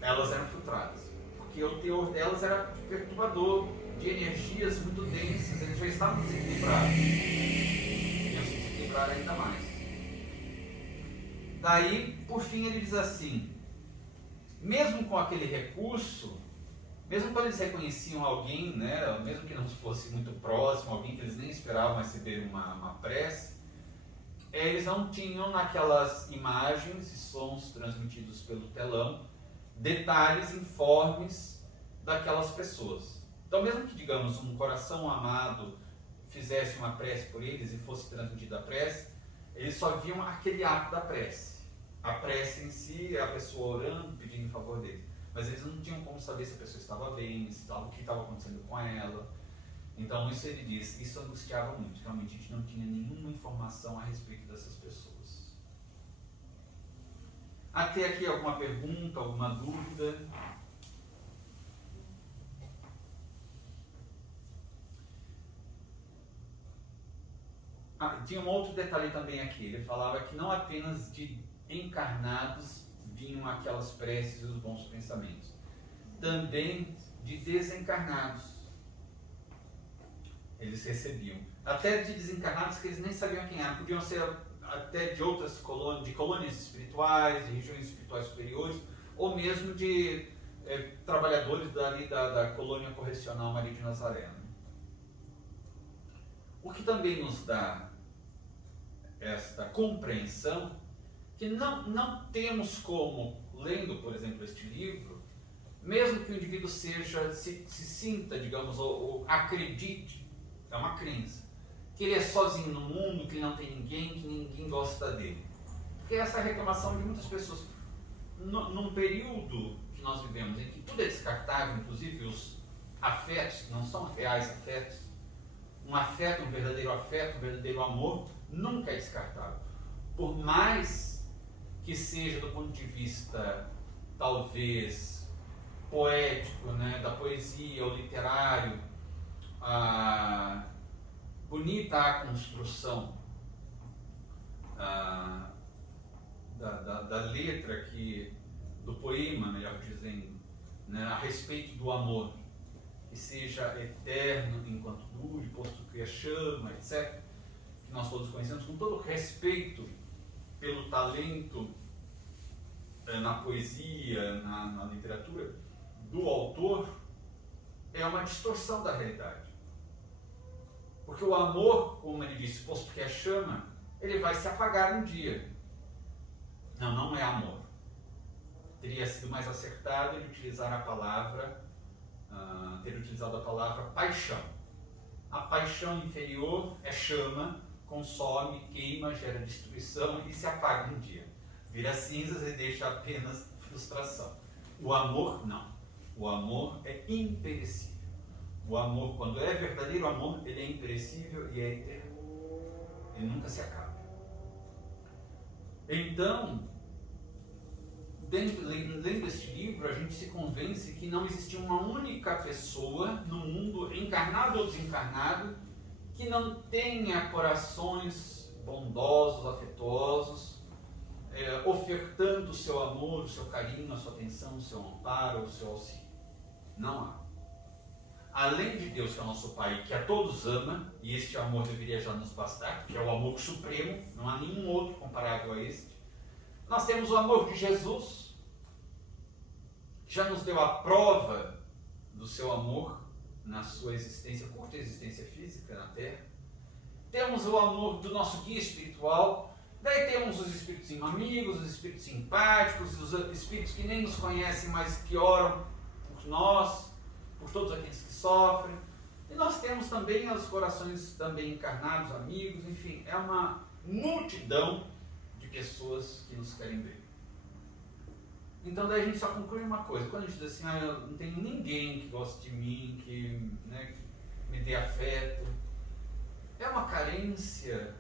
elas eram filtradas, porque o teor delas era perturbador, de energias muito densas, eles já estavam desequilibrados, iam se desequilibrar ainda mais. Daí, por fim, ele diz assim, mesmo com aquele recurso, mesmo quando eles reconheciam alguém, né, mesmo que não fosse muito próximo, alguém que eles nem esperavam receber uma prece, eles não tinham naquelas imagens e sons transmitidos pelo telão detalhes informes daquelas pessoas. Então, mesmo que, digamos, um coração amado fizesse uma prece por eles e fosse transmitida a prece, eles só viam aquele ato da prece. A prece em si é a pessoa orando, pedindo em favor deles. Mas eles não tinham como saber se a pessoa estava bem, o que estava acontecendo com ela. Então, isso ele diz, isso angustiava muito. Realmente, a gente não tinha nenhuma informação a respeito dessas pessoas. Até aqui alguma pergunta, alguma dúvida? Tinha um outro detalhe também aqui. Ele falava que não apenas de encarnados vinham aquelas preces e os bons pensamentos, também de desencarnados eles recebiam, até de desencarnados que eles nem sabiam quem eram, podiam ser até de outras colônias, de colônias espirituais, de regiões espirituais superiores, ou mesmo de trabalhadores da colônia correcional Maria de Nazaré. O que também nos dá esta compreensão que não temos como, lendo, por exemplo, este livro, mesmo que o indivíduo se sinta, digamos, ou acredite, é uma crença, que ele é sozinho no mundo, que não tem ninguém, que ninguém gosta dele. Porque essa é a reclamação de muitas pessoas. Num período que nós vivemos, em que tudo é descartável, inclusive os afetos, que não são reais afetos, um afeto, um verdadeiro amor, nunca é descartável. Por mais que seja do ponto de vista, talvez, poético, né, da poesia, ou literário, bonita a construção da letra aqui, do poema, melhor dizendo, né, a respeito do amor, que seja eterno enquanto dure, posto que a chama, etc., que nós todos conhecemos, com todo respeito pelo talento na poesia, na literatura do autor, é uma distorção da realidade. Porque o amor, como ele disse, posto que a chama, ele vai se apagar um dia. Não é amor. Teria sido mais acertado ele utilizar a palavra, ter utilizado a palavra paixão. A paixão inferior é chama, consome, queima, gera destruição e se apaga um dia. Vira cinzas e deixa apenas frustração. O amor, não. O amor é imperecível. O amor, quando é verdadeiro amor, ele é imperecível e é eterno. Ele nunca se acaba. Então, lendo este livro, a gente se convence que não existia uma única pessoa no mundo, encarnado ou desencarnado, que não tenha corações bondosos, afetuosos, ofertando o seu amor, o seu carinho, a sua atenção, o seu amparo, o seu auxílio. Não há. Além de Deus, que é o nosso Pai, que a todos ama, e este amor deveria já nos bastar, que é o amor supremo, não há nenhum outro comparável a este. Nós temos o amor de Jesus, que já nos deu a prova do seu amor, na sua existência, curta existência física na Terra. Temos o amor do nosso guia espiritual. Daí temos os espíritos amigos, os espíritos simpáticos, os espíritos que nem nos conhecem, mas que oram por nós, por todos aqueles que sofrem. E nós temos também os corações também encarnados, amigos, enfim, é uma multidão de pessoas que nos querem bem. Então daí a gente só conclui uma coisa: quando a gente diz assim, eu não tenho ninguém que goste de mim, que me dê afeto, é uma carência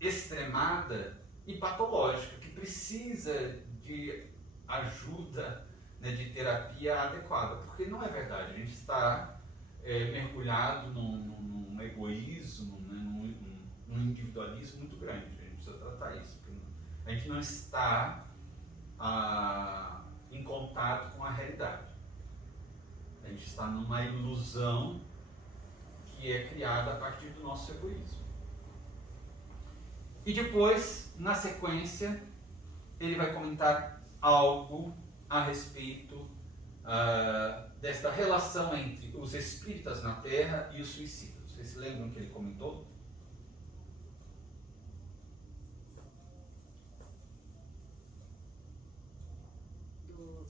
extremada e patológica, que precisa de ajuda, de terapia adequada, porque não é verdade, a gente está mergulhado num egoísmo, num individualismo muito grande. A gente precisa tratar isso, porque a gente não está em contato com a realidade, a gente está numa ilusão que é criada a partir do nosso egoísmo. E depois, na sequência, ele vai comentar algo a respeito desta relação entre os espíritas na Terra e os suicidas. Vocês se lembram que ele comentou?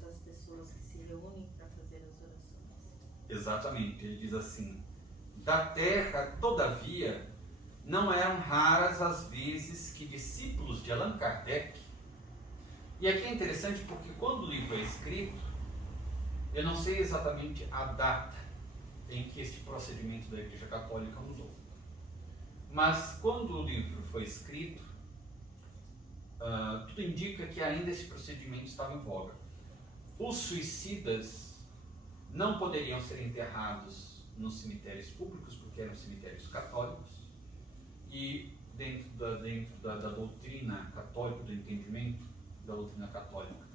Das pessoas que se reúnem para fazer as orações. Exatamente, ele diz assim: da Terra, todavia, não eram raras as vezes que discípulos de Allan Kardec, e aqui é interessante porque quando o livro é escrito, eu não sei exatamente a data em que este procedimento da Igreja Católica mudou, mas quando o livro foi escrito, tudo indica que ainda esse procedimento estava em voga. Os suicidas não poderiam ser enterrados nos cemitérios públicos, porque eram cemitérios católicos, e dentro da doutrina católica, do entendimento da doutrina católica,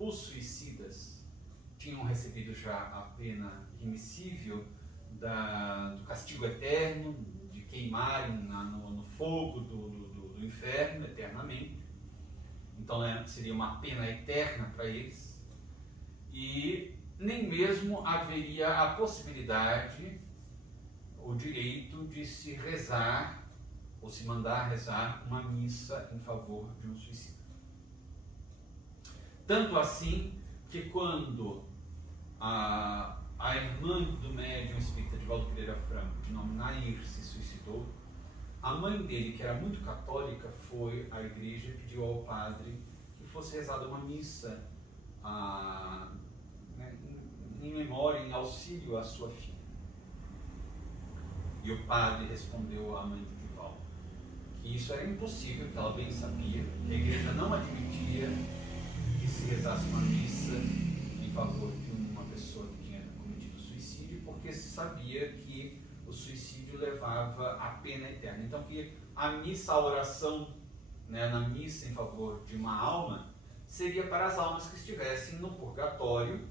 os suicidas tinham recebido já a pena remissível do castigo eterno, de queimarem no fogo do inferno eternamente. Então seria uma pena eterna para eles, e nem mesmo haveria a possibilidade, o direito de se rezar ou se mandar rezar uma missa em favor de um suicida. Tanto assim que quando a irmã do médium espírita Divaldo Pereira Franco, de nome Nair, se suicidou, a mãe dele, que era muito católica, foi à igreja e pediu ao padre que fosse rezada uma missa em memória, em auxílio à sua filha. E o padre respondeu à mãe de Divaldo que isso era impossível, que ela bem sabia, que a igreja não admitia que se rezasse uma missa em favor de uma pessoa que tinha cometido suicídio, porque se sabia que o suicídio levava à pena eterna. Então que a missa, a oração, na missa em favor de uma alma, seria para as almas que estivessem no purgatório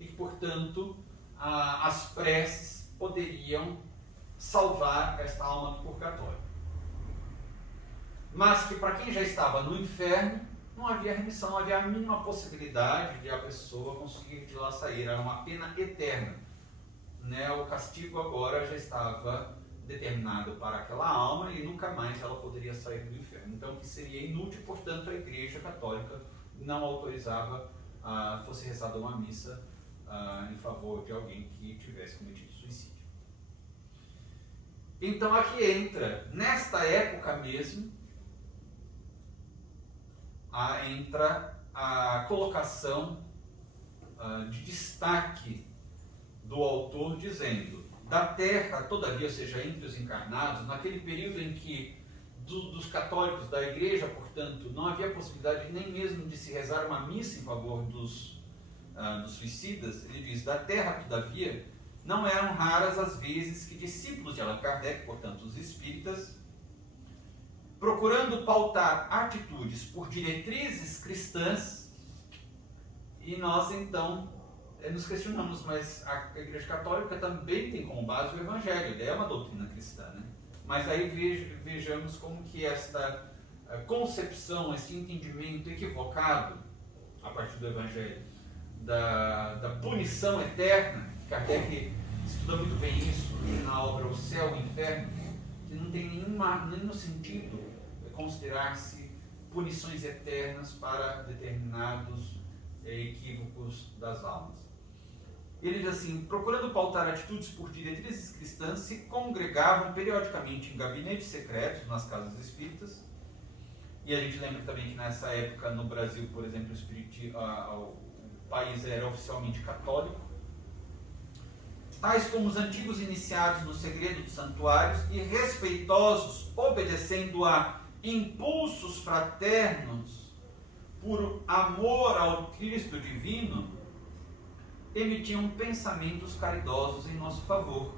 e que, portanto, as preces poderiam salvar esta alma do purgatório. Mas que para quem já estava no inferno, não havia remissão, não havia a mínima possibilidade de a pessoa conseguir de lá sair, era uma pena eterna. O castigo agora já estava determinado para aquela alma e nunca mais ela poderia sair do inferno. Então, que seria inútil, portanto, a Igreja Católica não autorizava fosse rezada uma missa em favor de alguém que tivesse cometido suicídio. Então, aqui entra, nesta época mesmo, entra a colocação de destaque do autor, dizendo: da Terra, todavia, ou seja, entre os encarnados, naquele período em que dos católicos da Igreja, portanto, não havia possibilidade nem mesmo de se rezar uma missa em favor dos suicidas, ele diz: da Terra, todavia, não eram raras as vezes que discípulos de Allan Kardec, portanto os espíritas, procurando pautar atitudes por diretrizes cristãs, e nós então nos questionamos, mas a Igreja Católica também tem como base o Evangelho, é uma doutrina cristã, Mas aí vejamos como que esta concepção, esse entendimento equivocado a partir do Evangelho da punição eterna. Kardec estuda muito bem isso na obra O Céu e o Inferno, que não tem nenhum sentido considerar-se punições eternas para determinados equívocos das almas. Ele diz assim: procurando pautar atitudes por diretrizes cristãs, se congregavam periodicamente em gabinetes secretos nas casas espíritas. E a gente lembra também que nessa época no Brasil, por exemplo, o país era oficialmente católico. Tais como os antigos iniciados no segredo dos santuários e respeitosos, obedecendo a impulsos fraternos por amor ao Cristo divino, emitiam pensamentos caridosos em nosso favor,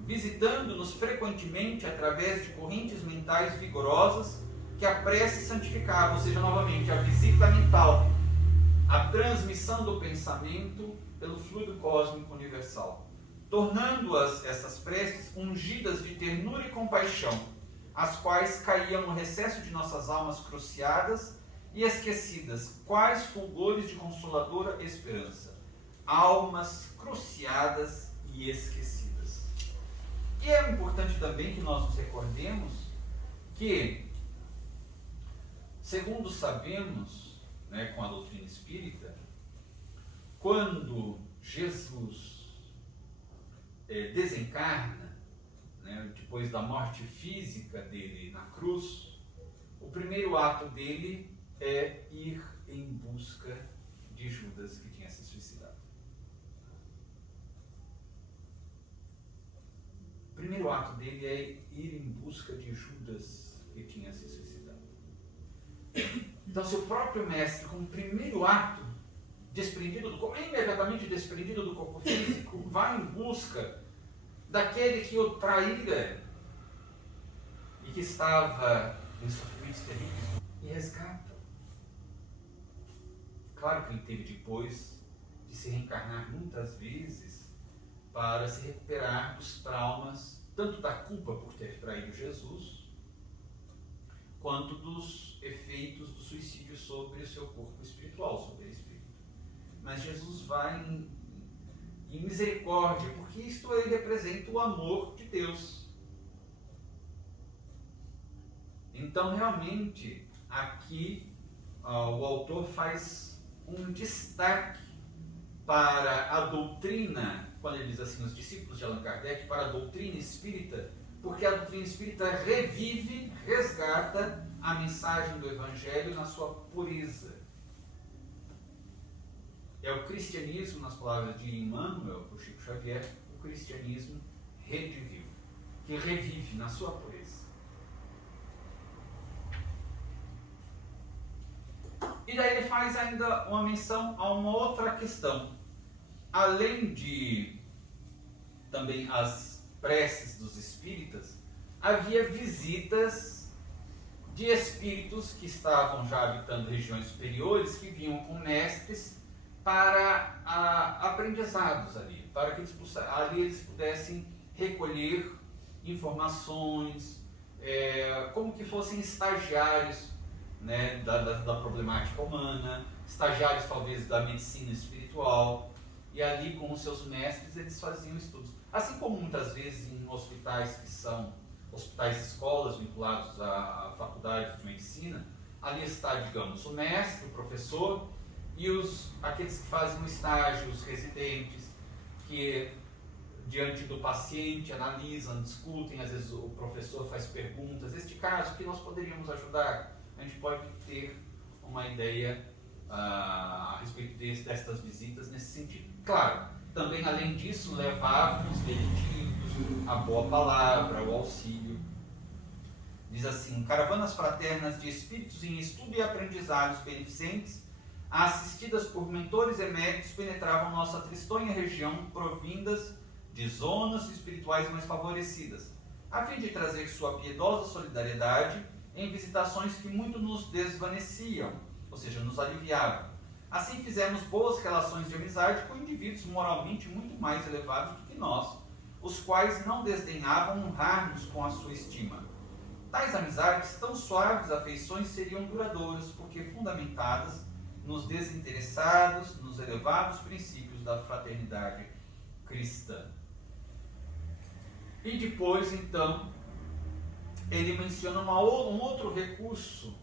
visitando-nos frequentemente através de correntes mentais vigorosas que a prece santificava, ou seja, novamente, a visita mental, a transmissão do pensamento pelo fluido cósmico universal, tornando-as, essas preces, ungidas de ternura e compaixão, as quais caíam no recesso de nossas almas cruciadas e esquecidas, quais fulgores de consoladora esperança. Almas cruciadas e esquecidas. E é importante também que nós nos recordemos que, segundo sabemos, com a doutrina espírita, quando Jesus desencarna, depois da morte física dele na cruz, o primeiro ato dele é ir em busca de Judas, que tinha se suicidado. O primeiro ato dele é ir em busca de Judas, que tinha se suicidado. Então, seu próprio mestre, como primeiro ato, imediatamente desprendido do corpo físico, vai em busca daquele que o traíra e que estava em sofrimentos terríveis, e resgata. Claro que ele teve depois de se reencarnar muitas vezes para se recuperar dos traumas, tanto da culpa por ter traído Jesus, quanto dos efeitos do suicídio sobre o seu corpo espiritual, sobre o espírito. Mas Jesus vai em misericórdia, porque isto aí representa o amor de Deus. Então, realmente, aqui o autor faz um destaque para a doutrina, quando ele diz assim, os discípulos de Allan Kardec, para a doutrina espírita, porque a doutrina espírita revive, resgata a mensagem do Evangelho na sua pureza. É o cristianismo, nas palavras de Emmanuel, por Chico Xavier, o cristianismo redivivo, que revive na sua pureza. E daí ele faz ainda uma menção a uma outra questão. Além de também as preces dos espíritas, havia visitas de espíritos que estavam já habitando regiões superiores, que vinham com mestres para aprendizados ali, para que eles pudessem recolher informações, como que fossem estagiários, da problemática humana, estagiários talvez da medicina espiritual, e ali com os seus mestres eles faziam estudos. Assim como muitas vezes em hospitais que são hospitais e escolas vinculados à faculdade de medicina, ali está, digamos, o mestre, o professor, e aqueles que fazem o estágio, os residentes, que diante do paciente analisam, discutem, às vezes o professor faz perguntas, este caso, que nós poderíamos ajudar? A gente pode ter uma ideia a respeito destas visitas nesse sentido. Claro, também além disso, levavam os delitidos, a boa palavra, o auxílio. Diz assim: caravanas fraternas de espíritos em estudo e aprendizados beneficentes, assistidas por mentores eméritos, penetravam nossa tristonha região, provindas de zonas espirituais mais favorecidas, a fim de trazer sua piedosa solidariedade em visitações que muito nos desvaneciam, ou seja, nos aliviavam. Assim fizemos boas relações de amizade com indivíduos moralmente muito mais elevados do que nós, os quais não desdenhavam honrar-nos com a sua estima. Tais amizades, tão suaves afeições, seriam duradouras, porque fundamentadas nos desinteressados, nos elevados princípios da fraternidade cristã. E depois, então, ele menciona um outro recurso,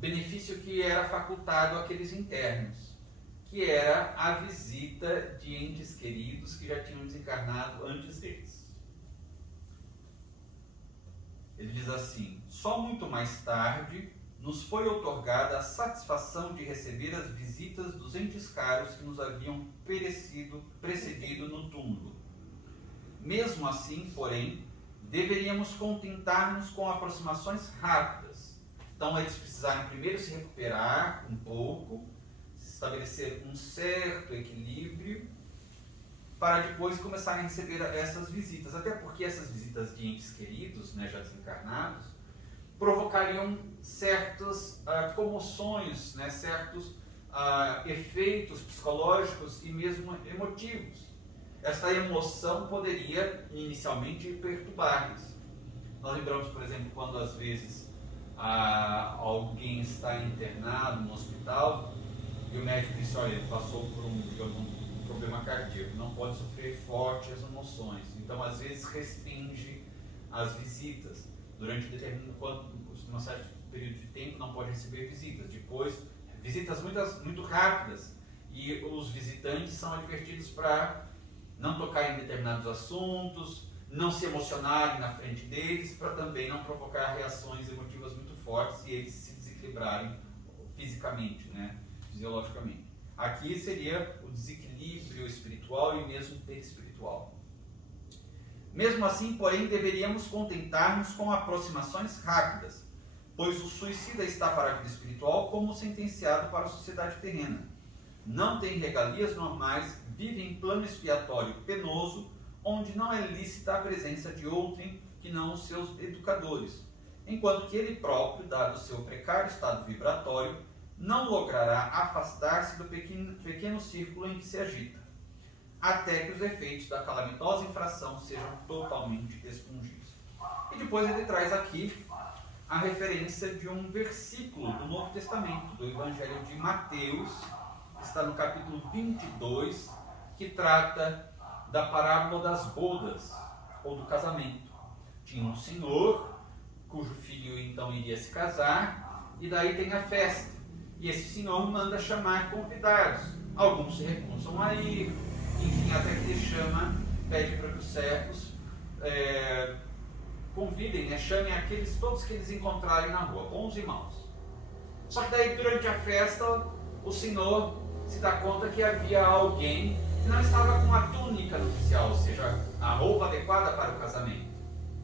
benefício que era facultado àqueles internos, que era a visita de entes queridos que já tinham desencarnado antes deles. Ele diz assim: só muito mais tarde nos foi outorgada a satisfação de receber as visitas dos entes caros que nos haviam precedido no túmulo. Mesmo assim, porém, deveríamos contentar-nos com aproximações rápidas. Então, eles precisaram primeiro se recuperar um pouco, estabelecer um certo equilíbrio, para depois começarem a receber essas visitas. Até porque essas visitas de entes queridos, né, já desencarnados, provocariam certas comoções, né, certos efeitos psicológicos e mesmo emotivos. Essa emoção poderia inicialmente perturbar-lhes. Nós lembramos, por exemplo, quando às vezes alguém está internado no hospital e o médico disse: olha, ele passou por um problema cardíaco, não pode sofrer fortes emoções. Então, às vezes, restringe as visitas. Durante um certo período de tempo, não pode receber visitas. Depois, visitas muito rápidas. E os visitantes são advertidos para não tocar em determinados assuntos, não se emocionarem na frente deles, para também não provocar reações emotivas muito fortes e eles se desequilibrarem fisicamente, né, fisiologicamente. Aqui seria o desequilíbrio espiritual e mesmo perispiritual. Mesmo assim, porém, deveríamos contentar-nos com aproximações rápidas, pois o suicida está para a vida espiritual como sentenciado para a sociedade terrena. Não tem regalias normais, vive em plano expiatório penoso, onde não é lícita a presença de outrem que não os seus educadores, enquanto que ele próprio, dado o seu precário estado vibratório, não logrará afastar-se do pequeno círculo em que se agita, até que os efeitos da calamitosa infração sejam totalmente expungidos. E depois ele traz aqui a referência de um versículo do Novo Testamento, do Evangelho de Mateus, que está no capítulo 22, que trata da parábola das bodas, ou do casamento. Tinha um senhor, cujo filho então iria se casar, e daí tem a festa. E esse senhor manda chamar convidados. Alguns se recusam a ir, enfim, até que ele pede para que os servos convidem, né, chamem todos que eles encontrarem na rua, bons e maus. Só que daí, durante a festa, o senhor se dá conta que havia alguém que não estava com a túnica nupcial, ou seja, a roupa adequada para o casamento.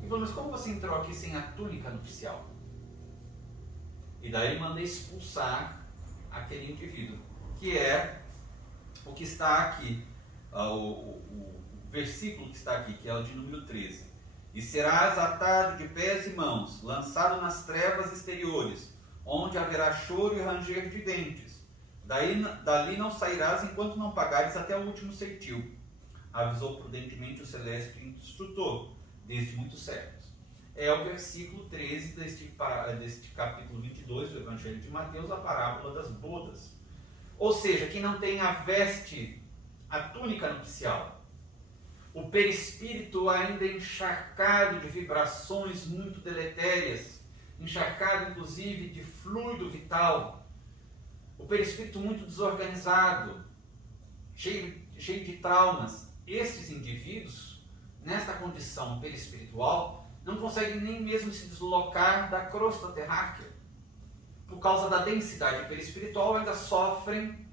E falou: mas como você entrou aqui sem a túnica nupcial? E daí manda expulsar aquele indivíduo, que é o que está aqui, o versículo que está aqui, que é o de número 13. E serás atado de pés e mãos, lançado nas trevas exteriores, onde haverá choro e ranger de dentes. Dali não sairás enquanto não pagares até o último ceitil, avisou prudentemente o celeste instrutor, desde muitos séculos. É o versículo 13 deste capítulo 22 do Evangelho de Mateus, a parábola das bodas. Ou seja, quem não tem a veste, a túnica nupcial, o perispírito ainda encharcado de vibrações muito deletérias, encharcado inclusive de fluido vital, o perispírito muito desorganizado, cheio de traumas, esses indivíduos, nesta condição perispiritual, não conseguem nem mesmo se deslocar da crosta terráquea. Por causa da densidade perispiritual, ainda sofrem,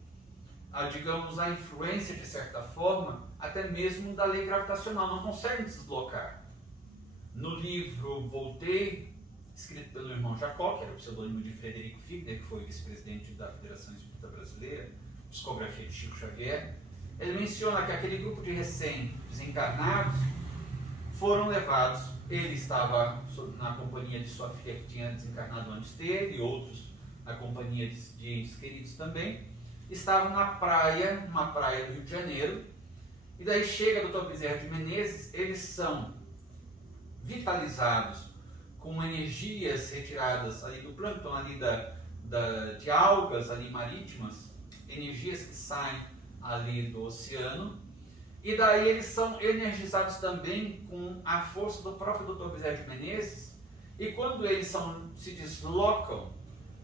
digamos, a influência, de certa forma, até mesmo da lei gravitacional, não conseguem se deslocar. No livro Voltaire, escrito pelo irmão Jacó, que era o pseudônimo de Frederico Figner, que foi vice-presidente da Federação Espírita Brasileira, psicografia de Chico Xavier, ele menciona que aquele grupo de recém-desencarnados foram levados. Ele estava na companhia de sua filha, que tinha desencarnado antes dele, e outros na companhia de entes queridos também. Estavam na praia, numa praia do Rio de Janeiro, e daí chega o Dr. Bezerra de Menezes. Eles são vitalizados com energias retiradas ali do plâncton, ali de algas ali marítimas, energias que saem ali do oceano, e daí eles são energizados também com a força do próprio Dr. Bezerra de Menezes, e quando eles se deslocam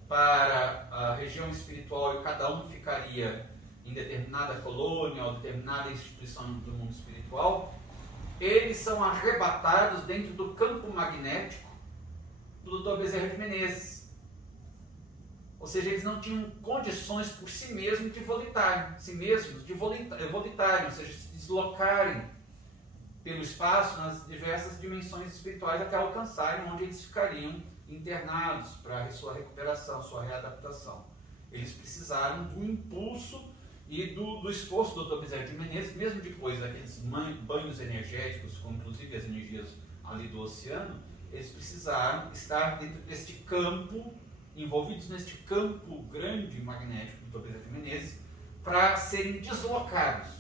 para a região espiritual e cada um ficaria em determinada colônia ou determinada instituição do mundo espiritual, eles são arrebatados dentro do campo magnético do Dr. Bezerra de Menezes. Ou seja, eles não tinham condições por si mesmos de volitarem, ou seja, se deslocarem pelo espaço nas diversas dimensões espirituais até alcançarem onde eles ficariam internados para a sua recuperação, sua readaptação. Eles precisaram do impulso e do esforço do Dr. Bezerra de Menezes, mesmo depois daqueles banhos energéticos, com inclusive as energias ali do oceano, eles precisaram estar dentro deste campo, envolvidos neste campo grande magnético do Dr. Bezerra de Menezes, para serem deslocados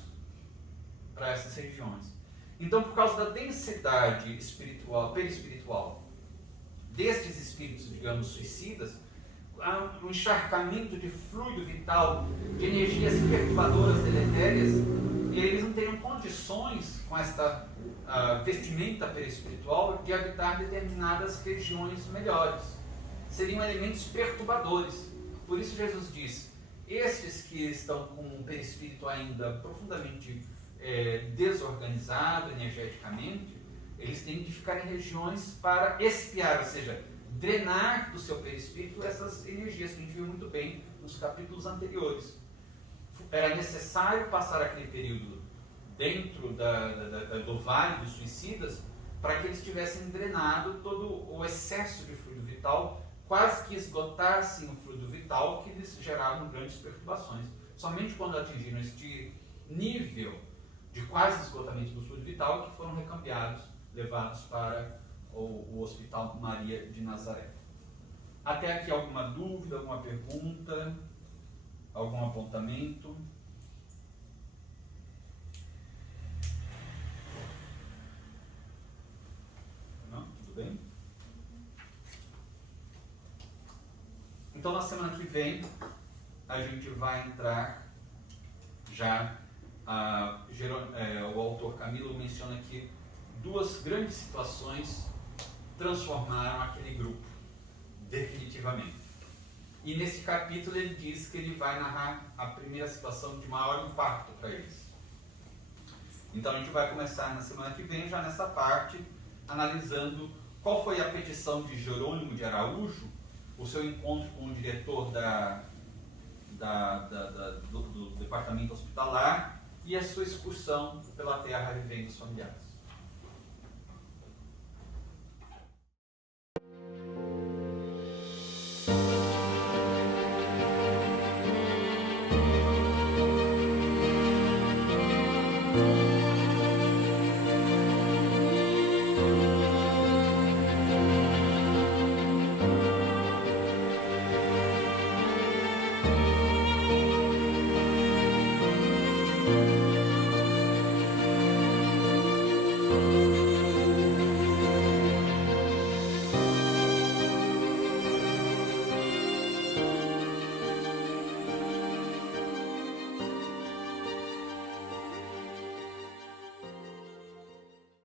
para essas regiões. Então, por causa da densidade espiritual, perispiritual destes espíritos, digamos, suicidas, há um encharcamento de fluido vital, de energias perturbadoras deletérias, e eles não teriam condições, com esta vestimenta perispiritual, de habitar determinadas regiões melhores. Seriam elementos perturbadores. Por isso Jesus diz, estes que estão com o perispírito ainda profundamente desorganizado energeticamente, eles têm que ficar em regiões para expiar, ou seja, drenar do seu perispírito essas energias que a gente viu muito bem nos capítulos anteriores. Era necessário passar aquele período dentro do vale dos suicidas para que eles tivessem drenado todo o excesso de fluido vital, quase que esgotassem o fluido vital, que lhes geravam grandes perturbações. Somente quando atingiram este nível de quase esgotamento do fluido vital que foram recambiados, levados para o Hospital Maria de Nazaré. Até aqui alguma dúvida, alguma pergunta, algum apontamento? Não? Tudo bem? Então na semana que vem a gente vai entrar já, o autor Camilo menciona que duas grandes situações transformaram aquele grupo, definitivamente. E nesse capítulo ele diz que ele vai narrar a primeira situação de maior impacto para eles. Então a gente vai começar na semana que vem, já nessa parte, analisando qual foi a petição de Jerônimo de Araújo, o seu encontro com o diretor do departamento hospitalar e a sua excursão pela terra revendo os familiares.